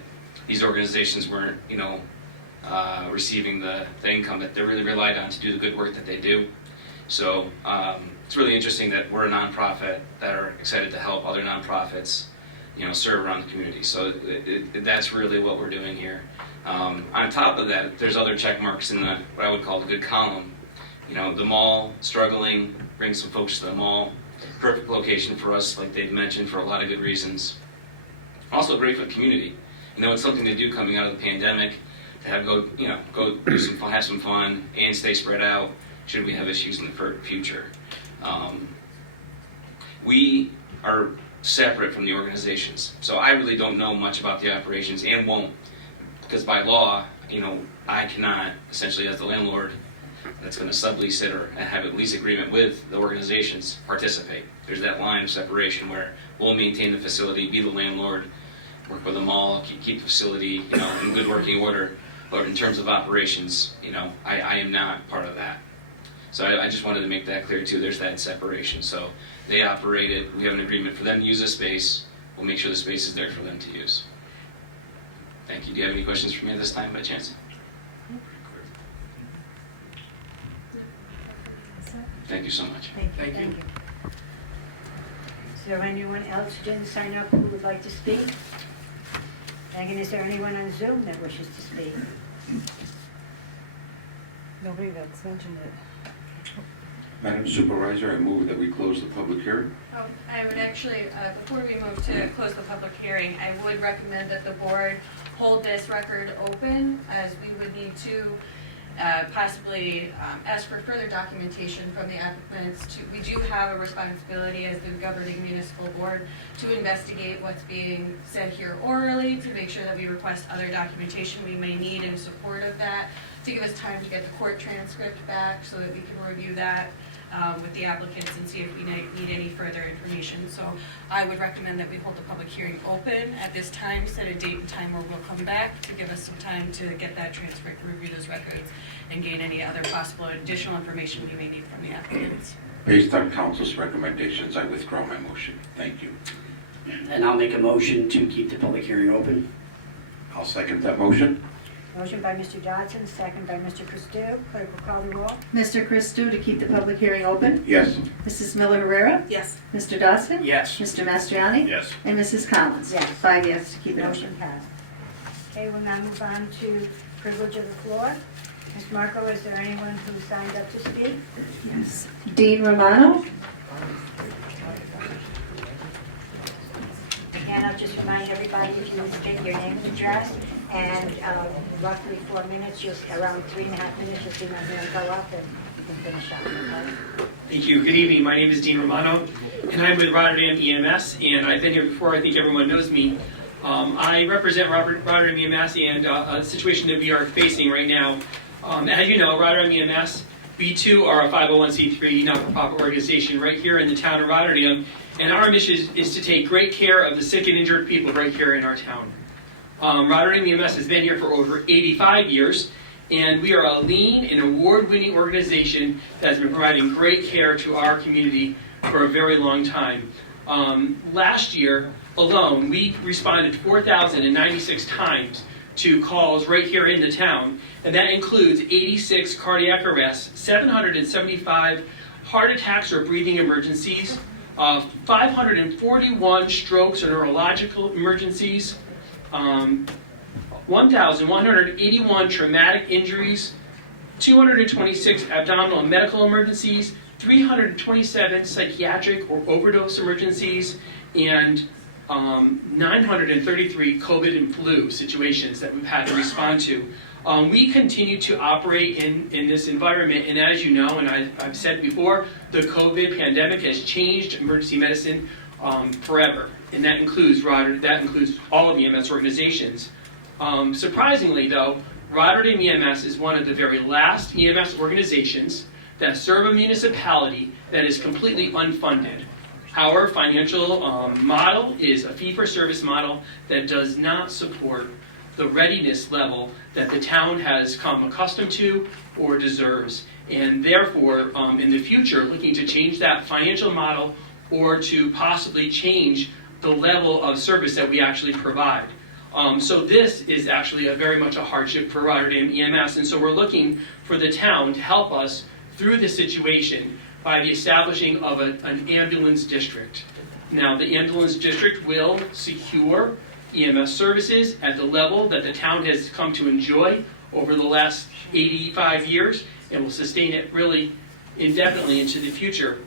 these organizations weren't, receiving the income that they really relied on to do the good work that they do. So it's really interesting that we're a nonprofit that are excited to help other nonprofits, serve around the community. So that's really what we're doing here. On top of that, there's other check marks in what I would call the good column. The mall struggling, bring some folks to the mall. Perfect location for us, like Dave mentioned, for a lot of good reasons. Also great for the community. It's something to do coming out of the pandemic, to go do some fun, have some fun, and stay spread out should we have issues in the future. We are separate from the organizations, so I really don't know much about the operations and won't, because by law, I cannot, essentially as the landlord that's going to sublease it or have a lease agreement with the organizations, participate. There's that line of separation where we'll maintain the facility, be the landlord, work with the mall, keep the facility, in good working order. But in terms of operations, I am not part of that. So I just wanted to make that clear too. There's that separation. So they operate it. We have an agreement for them to use the space. We'll make sure the space is there for them to use. Thank you. Do you have any questions for me at this time, by chance? Thank you so much. Thank you. Is there anyone else who didn't sign up who would like to speak? Megan, is there anyone on Zoom that wishes to speak? Nobody that's mentioned it. Madam Supervisor, I move that we close the public hearing. I would actually, before we move to close the public hearing, I would recommend that the board hold this record open, as we would need to possibly ask for further documentation from the applicants. We do have a responsibility as the governing municipal board to investigate what's being said here orally, to make sure that we request other documentation we may need in support of that, to give us time to get the court transcript back so that we can review that with the applicants and see if we need any further information. So I would recommend that we hold the public hearing open at this time, set a date and time where we'll come back to give us some time to get that transcript, review those records, and gain any other possible additional information we may need from the applicants. Based on council's recommendations, I withdraw my motion. Thank you. And I'll make a motion to keep the public hearing open. I'll second that motion. Motion by Mr. Dodson, second by Mr. Christou. Clerk will call the roll. Mr. Christou to keep the public hearing open. Yes. Mrs. Miller Herrera. Yes. Mr. Dawson. Yes. Mr. Mastriani. Yes. And Mrs. Collins. Yes. 5 yes to keep it Motion open. passed. Okay, we'll now move on to privilege of the floor. Ms. Marco, is there anyone who signed up to speak? Yes. Dean Romano. Again, I'll just remind everybody, if you state your name and address, And roughly 4 minutes, around 3.5 minutes, you'll see my hand go up and you can finish up. Okay? Thank you. Good evening. My name is Dean Romano, and I'm with Rotterdam EMS, and I've been here before. I think everyone knows me. I represent Rotterdam EMS and a situation that we are facing right now. As you know, Rotterdam EMS, we too are a 501c3 not-for-profit organization right here in the town of Rotterdam, and our mission is to take great care of the sick and injured people right here in our town. Rotterdam EMS has been here for over 85 years, and we are a lean and award-winning organization that has been providing great care to our community for a very long time. Last year alone, we responded 4,096 times to calls right here in the town, and that includes 86 cardiac arrests, 775 heart attacks or breathing emergencies, 541 strokes or neurological emergencies, 1,181 traumatic injuries, 226 abdominal and medical emergencies, 327 psychiatric or overdose emergencies, and 933 COVID and flu situations that we've had to respond to. We continue to operate in this environment, and as you know, and I've said before, the COVID pandemic has changed emergency medicine forever, and that includes all of the EMS organizations. Surprisingly, though, Rotterdam EMS is one of the very last EMS organizations that serve a municipality that is completely unfunded. Our financial model is a fee-for-service model that does not support the readiness level that the town has come accustomed to or deserves. And therefore, in the future, looking to change that financial model or to possibly change the level of service that we actually provide. So this is actually very much a hardship for Rotterdam EMS, and so we're looking for the town to help us through this situation by the establishing of an ambulance district. Now, the ambulance district will secure EMS services at the level that the town has come to enjoy over the last 85 years and will sustain it really indefinitely into the future.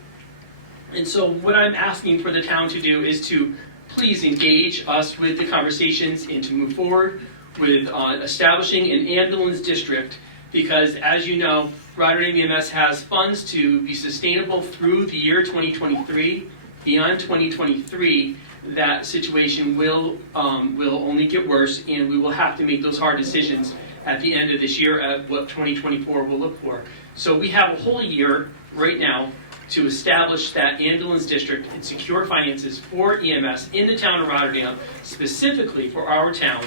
And so what I'm asking for the town to do is to please engage us with the conversations and to move forward with establishing an ambulance district, because as you know, Rotterdam EMS has funds to be sustainable through the year 2023. Beyond 2023, that situation will only get worse, and we will have to make those hard decisions at the end of this year at what 2024 will look for. So we have a whole year right now to establish that ambulance district and secure finances for EMS in the town of Rotterdam, specifically for our town.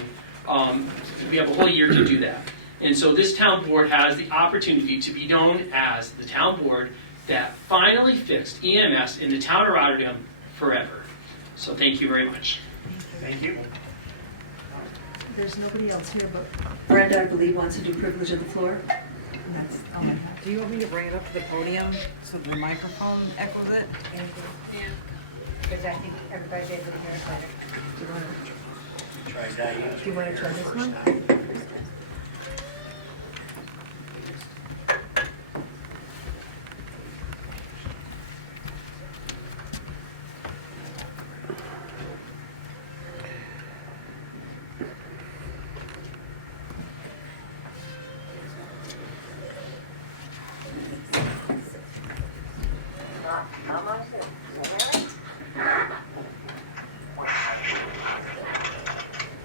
We have a whole year to do that. And so this town board has the opportunity to be known as the town board that finally fixed EMS in the town of Rotterdam forever. So thank you very much. Thank you. There's nobody else here, but Brenda, I believe, wants to do privilege of the floor. Do you want me to bring it up to the podium so the microphone echoes it? Yeah. Because I think everybody's able to hear it better. Do you want to try this one?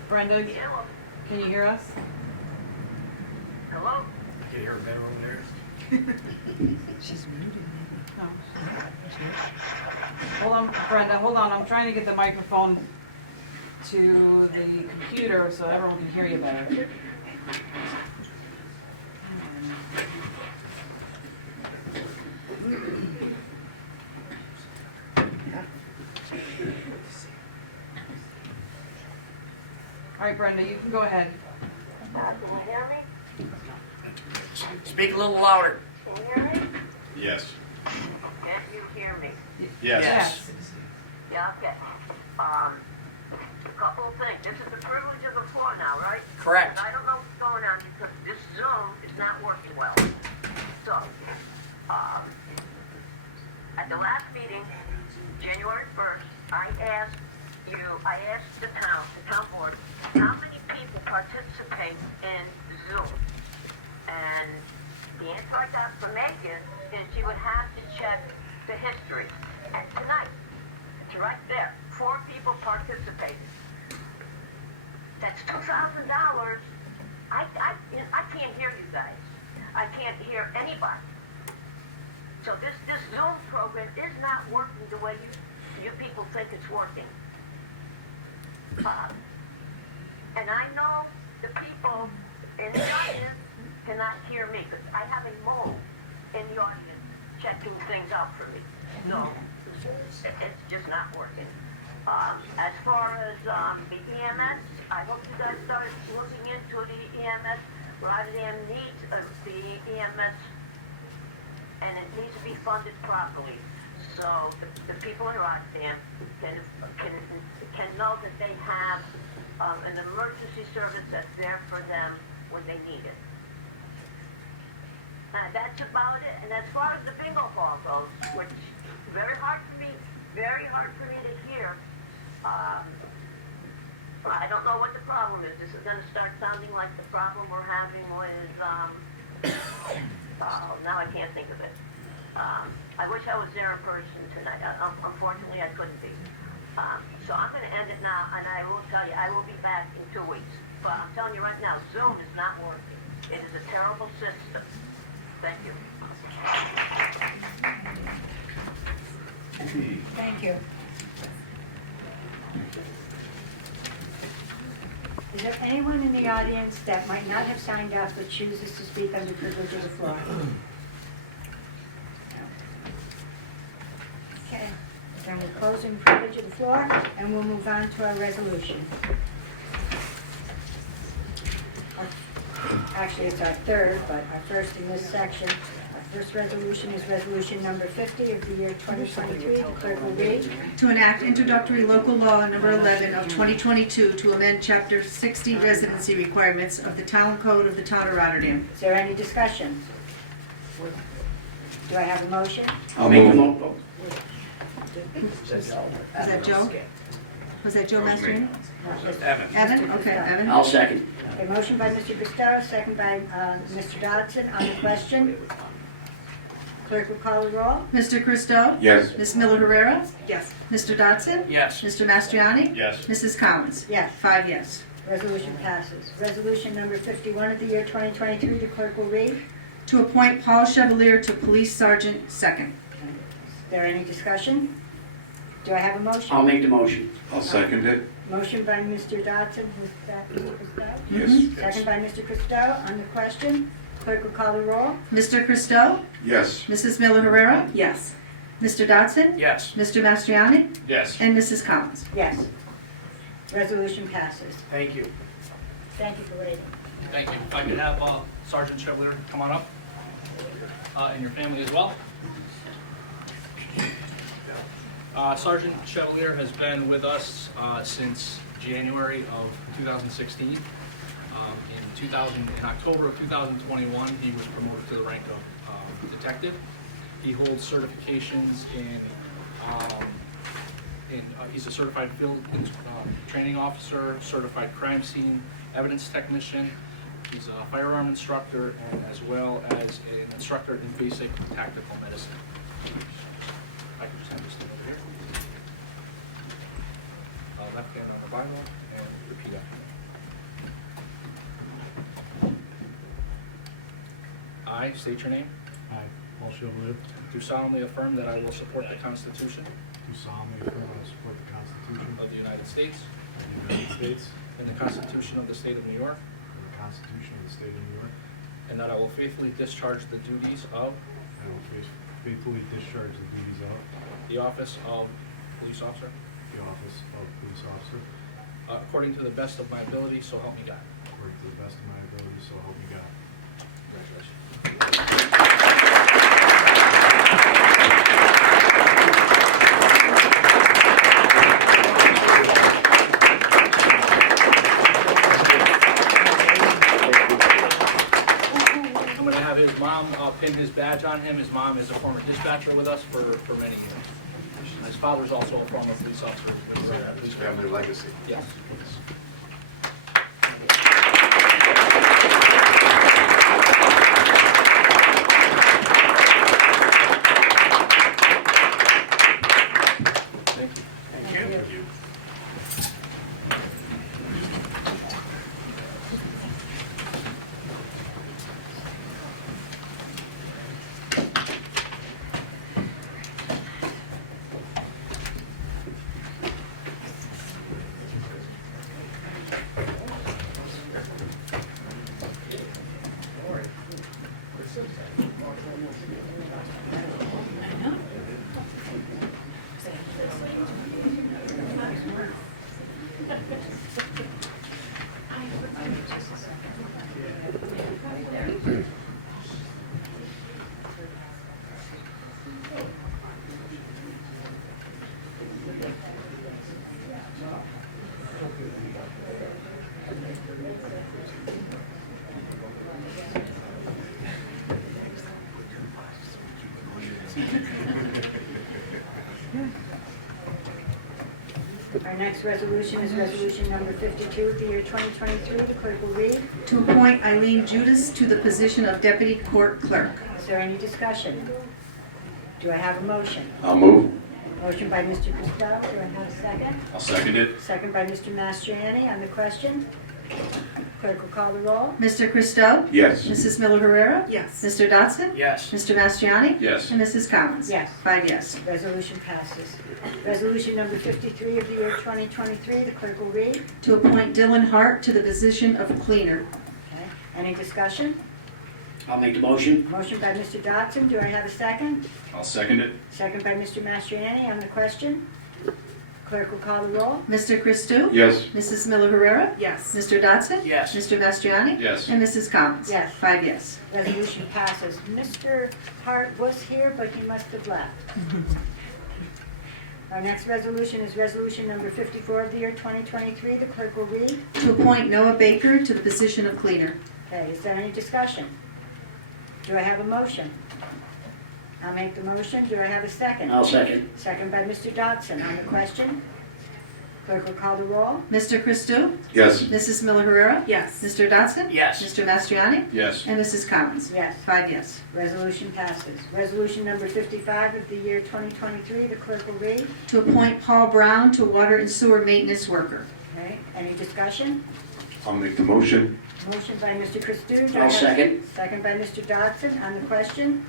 Brenda, can you hear us? I can hear her better over there. She's muted, maybe. No. Hold on, Brenda, hold on. I'm trying to get the microphone to the computer so everyone can hear you better. All right, Brenda, you can go ahead. Speak a little louder. Can you hear me? Yes. Can you hear me? Yes. Yeah, okay. A couple of things. This is the privilege of the floor now, right? Correct. And I don't know what's going on because this Zoom is not working well. So, at the last meeting, January 1st, I asked the town board, how many people to participate in Zoom? And the answer I got from Megan is she would have to check the history. And tonight, it's right there, 4 people participated. That's $2,000. I can't hear you guys. I can't hear anybody. So this Zoom program is not working the way you people think it's working. And I know the people in the audience cannot hear me, because I have a mole in the audience checking things out for me. So it's just not working. As far as the EMS, I hope you guys start looking into the EMS. Rotterdam needs the EMS, and it needs to be funded properly. So the people in Rotterdam can know that they have an emergency service that's there for them when they need it. That's about it. And as far as the bingo hall goes, which is very hard for me to hear. I don't know what the problem is. This is going to start sounding like the problem we're having with, now I can't think of it. I wish I was there in person tonight. Unfortunately, I couldn't be. So I'm going to end it now, and I will tell you, I will be back in 2 weeks. But I'm telling you right now, Zoom is not working. It is a terrible system. Thank you. Thank you. Is there anyone in the audience that might not have signed up but chooses to speak under privilege of the floor? Okay, then we're closing privilege of the floor, and we'll move on to our resolution. Actually, it's our third, but our first in this section. Our first resolution is resolution number 50 of the year 2023. The clerk will read. To enact introductory local law number 11 of 2022 to amend Chapter 60 residency requirements of the Town Code of the Town of Rotterdam. Is there any discussion? Do I have a motion? I'll make the motion. Was that Joe? Was that Joe Mastriani? Evan. Evan? Okay, Evan. I'll second. A motion by Mr. Costello, second by Mr. Dodson on the question. Clerk will call the roll. Mr. Christo? Yes. Ms. Miller Herrera? Yes. Mr. Dodson? Yes. Mr. Mastriani? Yes. Mrs. Collins? Yes. 5 yes. Resolution passes. Resolution number 51 of the year 2023, the clerk will read. To appoint Paul Chevalier to Police Sergeant Second. Is there any discussion? Do I have a motion? I'll make the motion. I'll second it. Motion by Mr. Dodson. Is that Mr. Costello? Yes. Second by Mr. Costello on the question. Clerk will call the roll. Mr. Christo? Yes. Mrs. Miller Herrera? Yes. Mr. Dodson? Yes. Mr. Mastriani? Yes. And Mrs. Collins? Yes. Resolution passes. Thank you. Thank you for waiting. Thank you. If I could have Sergeant Chevalier come on up, and your family as well. Sergeant Chevalier has been with us since January of 2016. In October of 2021, he was promoted to the rank of detective. He holds certifications he's a certified field training officer, certified crime scene evidence technician. He's a firearm instructor, and as well as an instructor in basic tactical medicine. I can just have this thing over here. Left hand on the Bible, and repeat after me. I state your name. I, Paul Chevalier, Do solemnly affirm that I will support the Constitution do solemnly affirm I will support the Constitution of the United States of the United States and the Constitution of the State of New York, and the Constitution of the State of New York, and that I will faithfully discharge the duties of and I will faithfully discharge the duties of the office of police officer the office of police officer according to the best of my ability, so help me God. according to the best of my ability, so help me God. Congratulations. I'm going to have his mom pin his badge on him. His mom is a former dispatcher with us for many years. And his father's also a former police officer with the police Family legacy. Yes. Thank you. Our next resolution is resolution number 52 of the year 2023. The clerk will read. To appoint Eileen Judas to the position of Deputy Court Clerk. Is there any discussion? Do I have a motion? I'll move. Motion by Mr. Costello. Do I have a second? I'll second it. Second by Mr. Mastriani. On the question, clerk will call the roll. Mr. Christou? Yes. Mrs. Miller Herrera? Yes. Mr. Dodson? Yes. Mr. Mastriani? Yes. And Mrs. Collins? Yes. 5 yes. Resolution passes. Resolution number 53 of the year 2023. The clerk will read. To appoint Dylan Hart to the position of cleaner. Okay. Any discussion? I'll make the motion. Motion by Mr. Dodson. Do I have a second? I'll second it. Second by Mr. Mastriani. On the question, clerk will call the roll. Mr. Christou? Yes. Mrs. Miller Herrera? Yes. Mr. Dodson? Yes. Mr. Mastriani? Yes. And Mrs. Collins? Yes. 5 yes. Resolution passes. Mr. Hart was here, but he must have left. Our next resolution is resolution number 54 of the year 2023. The clerk will read. To appoint Noah Baker to the position of cleaner. Okay, is there any discussion? Do I have a motion? I'll make the motion. Do I have a second? I'll second. Second by Mr. Dodson. On the question, clerk will call the roll. Mr. Christou? Yes. Mrs. Miller Herrera? Yes. Mr. Dodson? Yes. Mr. Mastriani? Yes. And Mrs. Collins? Yes. 5 yes. Resolution passes. Resolution number 55 of the year 2023. The clerk will read. To appoint Paul Brown to water and sewer maintenance worker. Okay, any discussion? I'll make the motion. Motion by Mr. Christou. I'll second. Second by Mr. Dodson. On the question,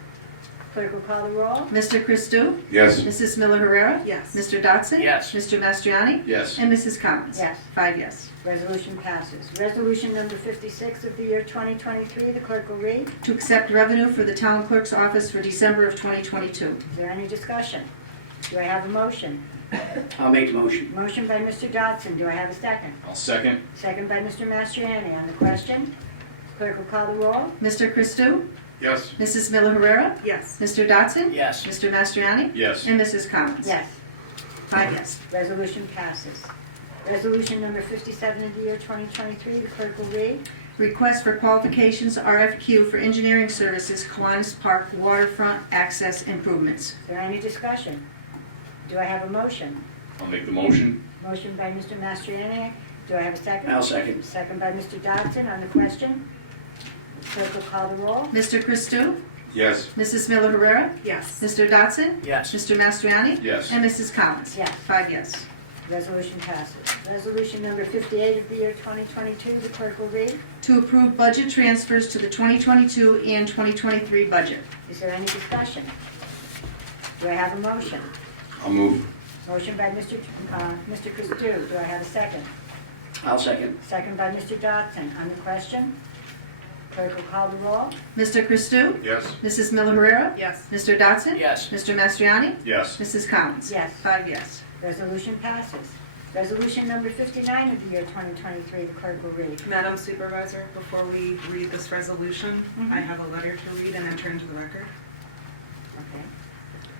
clerk will call the roll. Mr. Christou? Yes. Mrs. Miller Herrera? Yes. Mr. Dodson? Yes. Mr. Mastriani? Yes. And Mrs. Collins? Yes. 5 yes. Resolution passes. Resolution number 56 of the year 2023. The clerk will read. To accept revenue for the town clerk's office for December of 2022. Is there any discussion? Do I have a motion? I'll make the motion. Motion by Mr. Dodson. Do I have a second? I'll second. Second by Mr. Mastriani. On the question, clerk will call the roll. Mr. Christou? Yes. Mrs. Miller Herrera? Yes. Mr. Dodson? Yes. Mr. Mastriani? Yes. And Mrs. Collins? Yes. 5 yes. Resolution passes. Resolution number 57 of the year 2023. The clerk will read. Request for qualifications RFQ for engineering services Kiwanis Park waterfront access improvements. Is there any discussion? Do I have a motion? I'll make the motion. Motion by Mr. Mastriani. Do I have a second? I'll second. Second by Mr. Dodson. On the question, clerk will call the roll. Mr. Christou? Yes. Mrs. Miller Herrera? Yes. Mr. Dodson? Yes. Mr. Mastriani? Yes. And Mrs. Collins? Yes. 5 yes. Resolution passes. Resolution number 58 of the year 2022. The clerk will read. To approve budget transfers to the 2022 and 2023 budget. Is there any discussion? Do I have a motion? I'll move. Motion by Mr. Christou. Do I have a second? I'll second. Second by Mr. Dodson. On the question, clerk will call the roll. Mr. Christou? Yes. Mrs. Miller Herrera? Yes. Mr. Dodson? Yes. Mr. Mastriani? Yes. Mrs. Collins? Yes. 5 yes. Resolution passes. Resolution number 59 of the year 2023. The clerk will read. Madam Supervisor, before we read this resolution, I have a letter to read and enter into the record. Okay.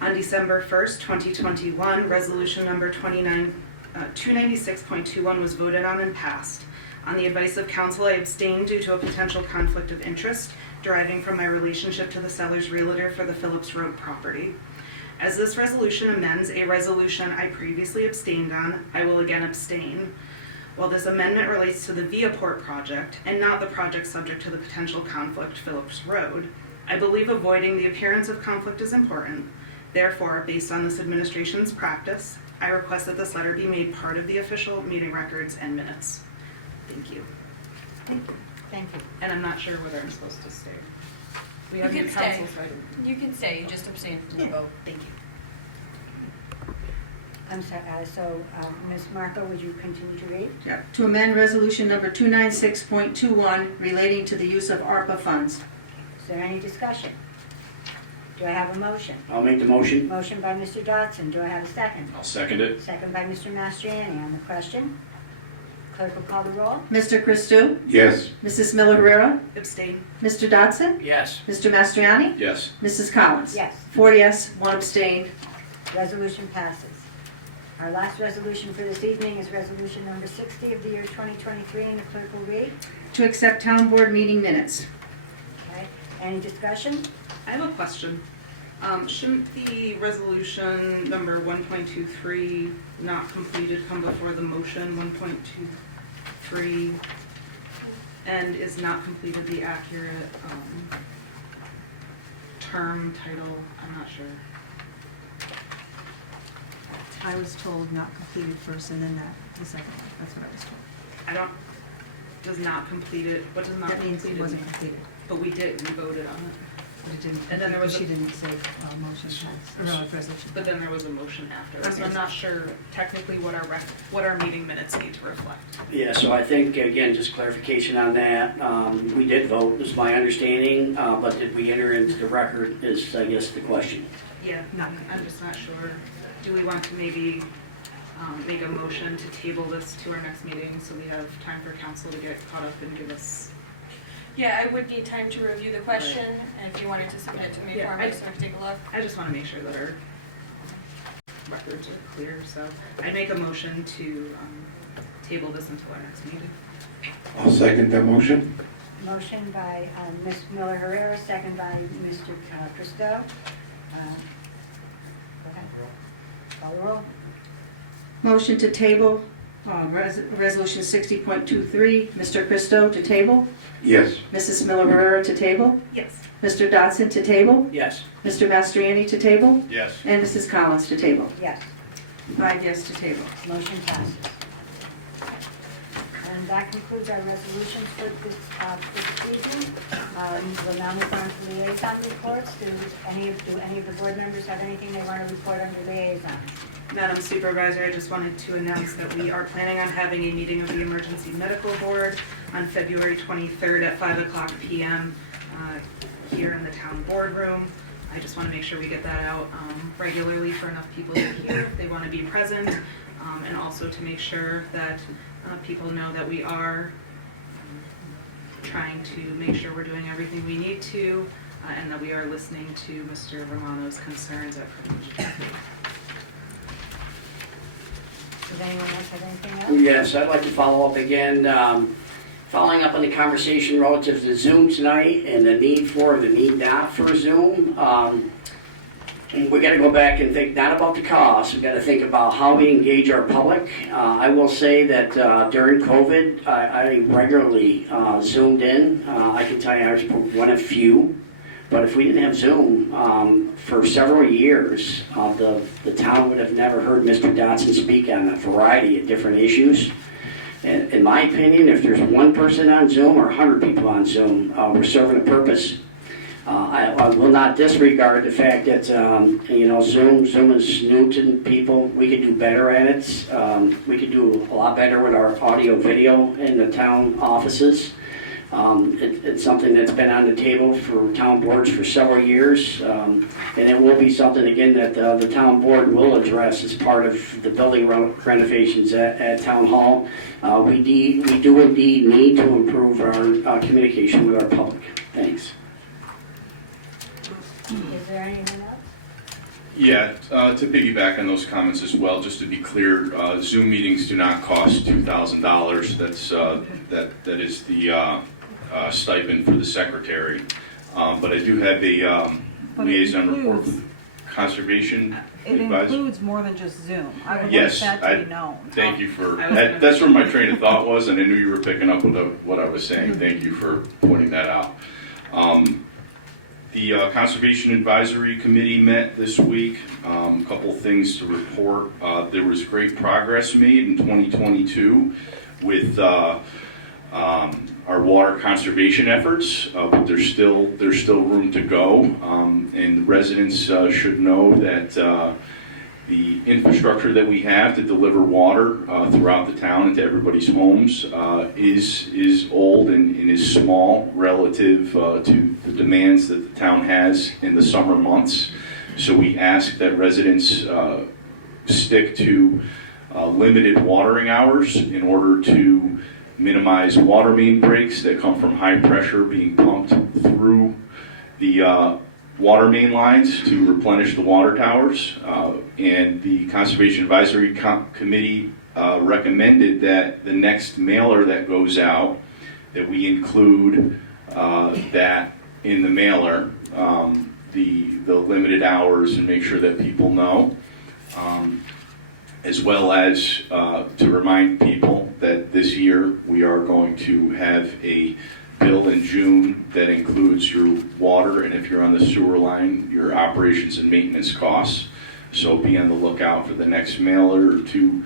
On December 1st, 2021, resolution number 296.21 was voted on and passed. On the advice of council, I abstained due to a potential conflict of interest deriving from my relationship to the seller's realtor for the Phillips Road property. As this resolution amends a resolution I previously abstained on, I will again abstain. While this amendment relates to the Viaport project and not the project subject to the potential conflict, Phillips Road, I believe avoiding the appearance of conflict is important. Therefore, based on this administration's practice, I request that this letter be made part of the official meeting records and minutes. Thank you. Thank you. Thank you. And I'm not sure whether I'm supposed to stay. We You have can new stay. council, so I don't. You can stay, you just abstain from the vote. Thank you. I'm sorry, Ms. Marco, would you continue to read? Yeah. To amend resolution number 296.21 relating to the use of ARPA funds. Is there any discussion? Do I have a motion? I'll make the motion. Motion by Mr. Dodson. Do I have a second? I'll second it. Second by Mr. Mastriani. On the question, clerk will call the roll. Mr. Christou? Yes. Mrs. Miller Herrera? Abstain. Mr. Dodson? Yes. Mr. Mastriani? Yes. Mrs. Collins? Yes. 4 yes, 1 abstain. Resolution passes. Our last resolution for this evening is resolution number 60 of the year 2023, and the clerk will read. To accept town board meeting minutes. Okay. Any discussion? I have a question. Shouldn't the resolution number 1.23 not completed come before the motion 1.23 and is not completed the accurate term, title? I'm not sure. I was told not completed first and then the second one. That's what I was told. I don't, does not completed, what does not That means completed it wasn't mean? completed. But we voted on it. But it didn't, And then there was she a- didn't say motion passed, or no, resolution. But then there was a motion after, so Okay. I'm not sure technically what our meeting minutes need to reflect. Yeah, so I think, again, just clarification on that. We did vote, is my understanding, but did we enter into the record is, I guess, the question. Yeah, I'm just not sure. Do we want to maybe make a motion to table this to our next meeting so we have time for council to get caught up and give us? Yeah, I would need time to review the question, and if you wanted to submit it to me Yeah, for me, so I can take a look. I just want to make sure that our records are clear, so I make a motion to table this until our next meeting. I'll second that motion. Motion by Ms. Miller Herrera, second by Mr. Christou. Go ahead. Call the roll. Motion to table, resolution 60.23. Mr. Christou to table. Yes. Mrs. Miller Herrera to table. Yes. Mr. Dodson to table. Yes. Mr. Mastriani to table. Yes. And Mrs. Collins to table. Yes. 5 yes to table. Motion passes. And that concludes our resolutions for this evening. We'll now move on to liaison reports. Do any of the board members have anything they want to report under liaison? Madam Supervisor, I just wanted to announce that we are planning on having a meeting of the Emergency Medical Board on February 23rd at 5:00 p.m. Here in the town boardroom. I just want to make sure we get that out regularly for enough people to hear if they want to be present, and also to make sure that people know that we are trying to make sure we're doing everything we need to, and that we are listening to Mr. Romano's concerns at privilege. Does anyone else have anything else? Yes, I'd like to follow up again, following up on the conversation relative to Zoom tonight and the need for, the need not for Zoom. We got to go back and think not about the cost, we got to think about how we engage our public. I will say that during COVID, I regularly Zoomed in. I can tell you I was one of few. But if we didn't have Zoom, for several years, the town would have never heard Mr. Dodson speak on a variety of different issues. And in my opinion, if there's one person on Zoom or 100 people on Zoom, we're serving a purpose. I will not disregard the fact that, Zoom is new to people. We could do better at it. We could do a lot better with our audio video in the town offices. It's something that's been on the table for town boards for several years, and it will be something, again, that the town board will address as part of the building renovations at Town Hall. We do indeed need to improve our communication with our public. Thanks. Is there anyone else? Yeah, to piggyback on those comments as well, just to be clear, Zoom meetings do not cost $2,000. That is the stipend for the secretary. But I do have a liaison report with Conservation It Advisory. includes more than just Zoom. I would Yes, like that to be known. Thank you for, that's where my train of thought was, and I knew you were picking up with what I was saying. Thank you for pointing that out. The Conservation Advisory Committee met this week. A couple things to report. There was great progress made in 2022 with our water conservation efforts, but there's still room to go. And residents should know that the infrastructure that we have to deliver water throughout the town and to everybody's homes is old and is small relative to the demands that the town has in the summer months. So we ask that residents stick to limited watering hours in order to minimize water main breaks that come from high pressure being pumped through the water main lines to replenish the water towers. And the Conservation Advisory Committee recommended that the next mailer that goes out, that we include that in the mailer, the limited hours, and make sure that people know. As well as to remind people that this year we are going to have a bill in June that includes your water, and if you're on the sewer line, your operations and maintenance costs. So be on the lookout for the next mailer to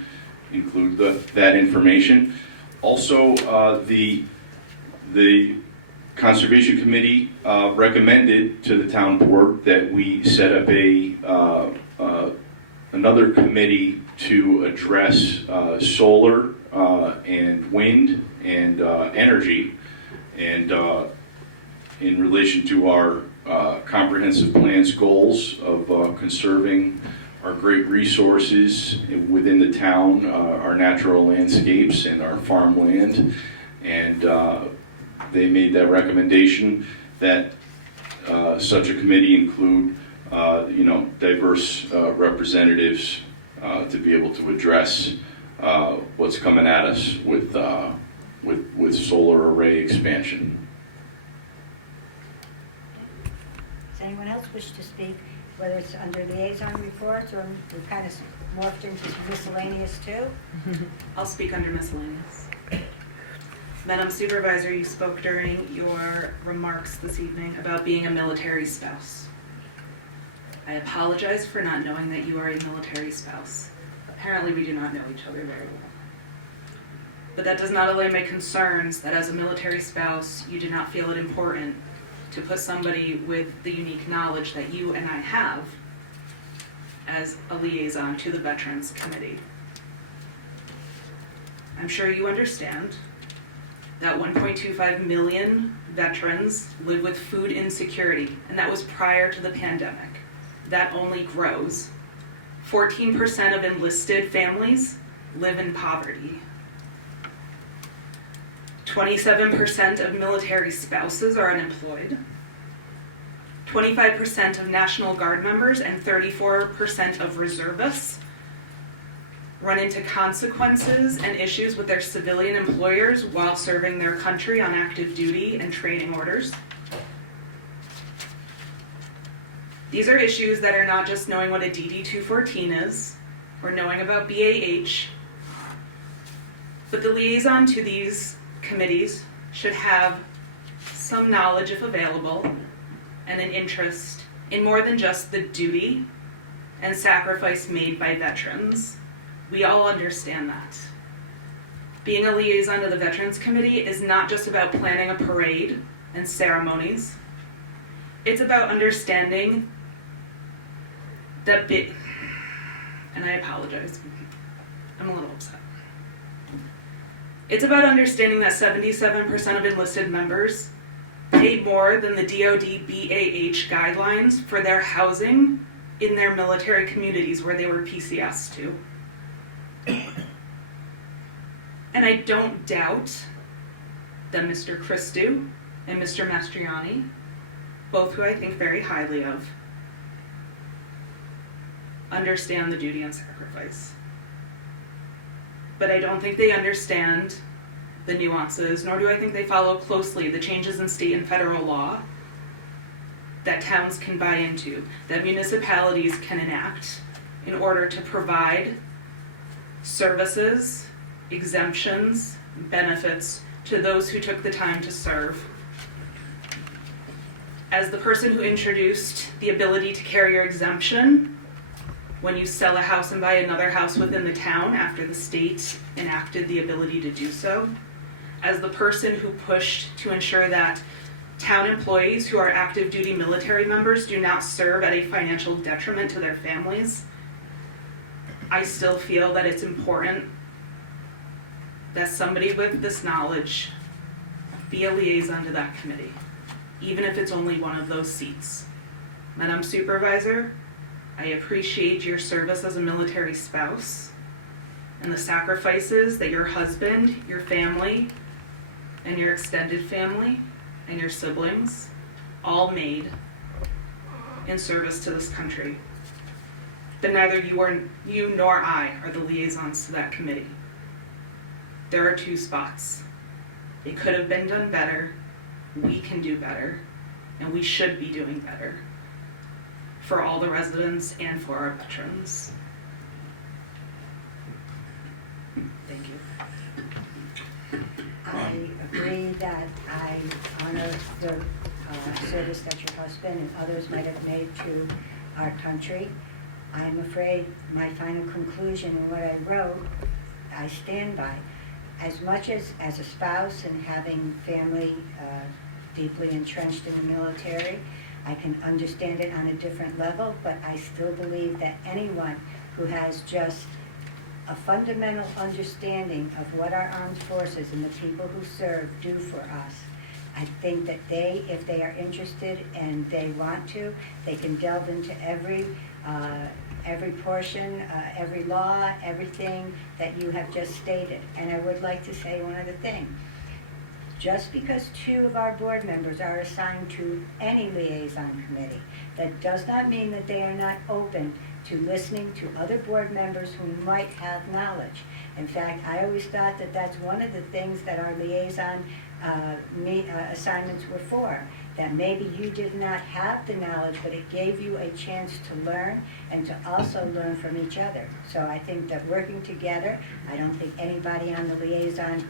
include that information. Also, the Conservation Committee recommended to the town board that we set up another committee to address solar and wind and energy, and in relation to our comprehensive plan's goals of conserving our great resources within the town, our natural landscapes and our farmland. And they made that recommendation that such a committee include diverse representatives to be able to address what's coming at us with solar array expansion. Does anyone else wish to speak, whether it's under liaison reports or we've kind of morphed into miscellaneous too? I'll speak under miscellaneous. Madam Supervisor, you spoke during your remarks this evening about being a military spouse. I apologize for not knowing that you are a military spouse. Apparently we do not know each other very well. But that does not allay my concerns that as a military spouse, you do not feel it important to put somebody with the unique knowledge that you and I have as a liaison to the Veterans Committee. I'm sure you understand that 1.25 million veterans live with food insecurity, and that was prior to the pandemic. That only grows. 14% of enlisted families live in poverty. 27% of military spouses are unemployed. 25% of National Guard members and 34% of reservists run into consequences and issues with their civilian employers while serving their country on active duty and training orders. These are issues that are not just knowing what a DD-214 is or knowing about BAH, but the liaison to these committees should have some knowledge, if available, and an interest in more than just the duty and sacrifice made by veterans. We all understand that. Being a liaison to the Veterans Committee is not just about planning a parade and ceremonies. It's about understanding that and I apologize, I'm a little upset. It's about understanding that 77% of enlisted members pay more than the DoD BAH guidelines for their housing in their military communities where they were PCS to. And I don't doubt that Mr. Christou and Mr. Mastriani, both who I think very highly of, understand the duty and sacrifice. But I don't think they understand the nuances, nor do I think they follow closely the changes in state and federal law that towns can buy into, that municipalities can enact in order to provide services, exemptions, benefits to those who took the time to serve. As the person who introduced the ability to carry your exemption when you sell a house and buy another house within the town after the state enacted the ability to do so, as the person who pushed to ensure that town employees who are active duty military members do not serve at a financial detriment to their families, I still feel that it's important that somebody with this knowledge be a liaison to that committee, even if it's only one of those seats. Madam Supervisor, I appreciate your service as a military spouse and the sacrifices that your husband, your family, and your extended family and your siblings all made in service to this country. But neither you nor I are the liaisons to that committee. There are 2 spots. It could have been done better. We can do better, and we should be doing better for all the residents and for our veterans. Thank you. I agree that I honor the service that your husband and others might have made to our country. I'm afraid my final conclusion in what I wrote, I stand by. As much as a spouse and having family deeply entrenched in the military, I can understand it on a different level, but I still believe that anyone who has just a fundamental understanding of what our armed forces and the people who serve do for us, I think that they, if they are interested and they want to, they can delve into every portion, every law, everything that you have just stated. And I would like to say one other thing. Just because 2 of our board members are assigned to any liaison committee, that does not mean that they are not open to listening to other board members who might have knowledge. In fact, I always thought that that's one of the things that our liaison assignments were for, that maybe you did not have the knowledge, but it gave you a chance to learn and to also learn from each other. So I think that working together, I don't think anybody on the liaison,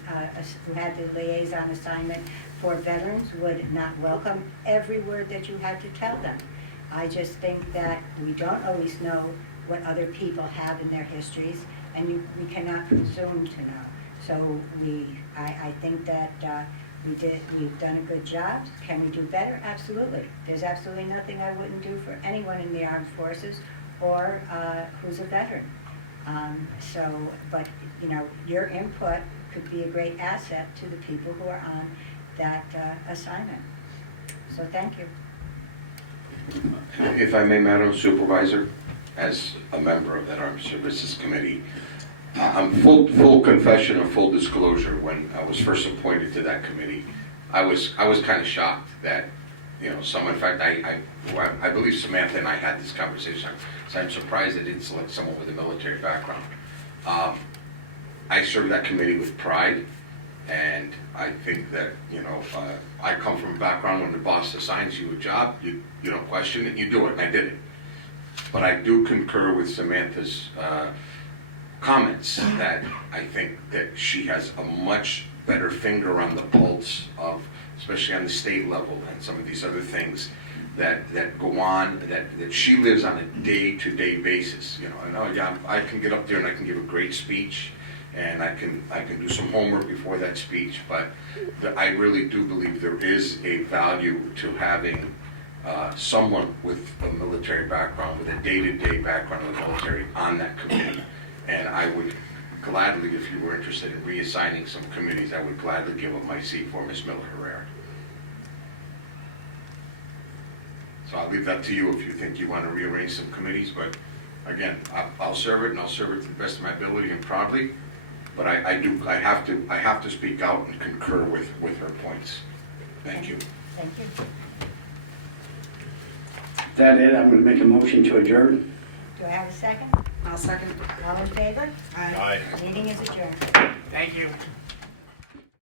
who had the liaison assignment for veterans would not welcome every word that you had to tell them. I just think that we don't always know what other people have in their histories, and we cannot presume to know. So I think that we've done a good job. Can we do better? Absolutely. There's absolutely nothing I wouldn't do for anyone in the armed forces or who's a veteran. But you know, your input could be a great asset to the people who are on that assignment. So thank you. If I may, Madam Supervisor, as a member of that Armed Services Committee, I'm full confession and full disclosure. When I was first appointed to that committee, I was kind of shocked that, you know, in fact, I believe Samantha and I had this conversation, so I'm surprised they didn't select someone with a military background. I served that committee with pride, and I think that, you know, I come from a background when the boss assigns you a job, you don't question it, you do it, and I did it. But I do concur with Samantha's comments that I think that she has a much better finger on the pulse of, especially on the state level and some of these other things that go on, that she lives on a day-to-day basis. You know, I know, yeah, I can get up there and I can give a great speech, and I can do some homework before that speech, but I really do believe there is a value to having someone with a military background, with a day-to-day background in the military on that committee. And I would gladly, if you were interested in reassigning some committees, I would gladly give up my seat for Ms. Miller-Herrera. So I'll leave that to you if you think you want to rearrange some committees, but again, I'll serve it, and I'll serve it to the best of my ability and proudly. But I have to speak out and concur with her points. Thank you. Thank you. That it, I'm going to make a motion to adjourn. Do I have a second? I'll second. All in favor? Aye. Meeting is adjourned. Thank you.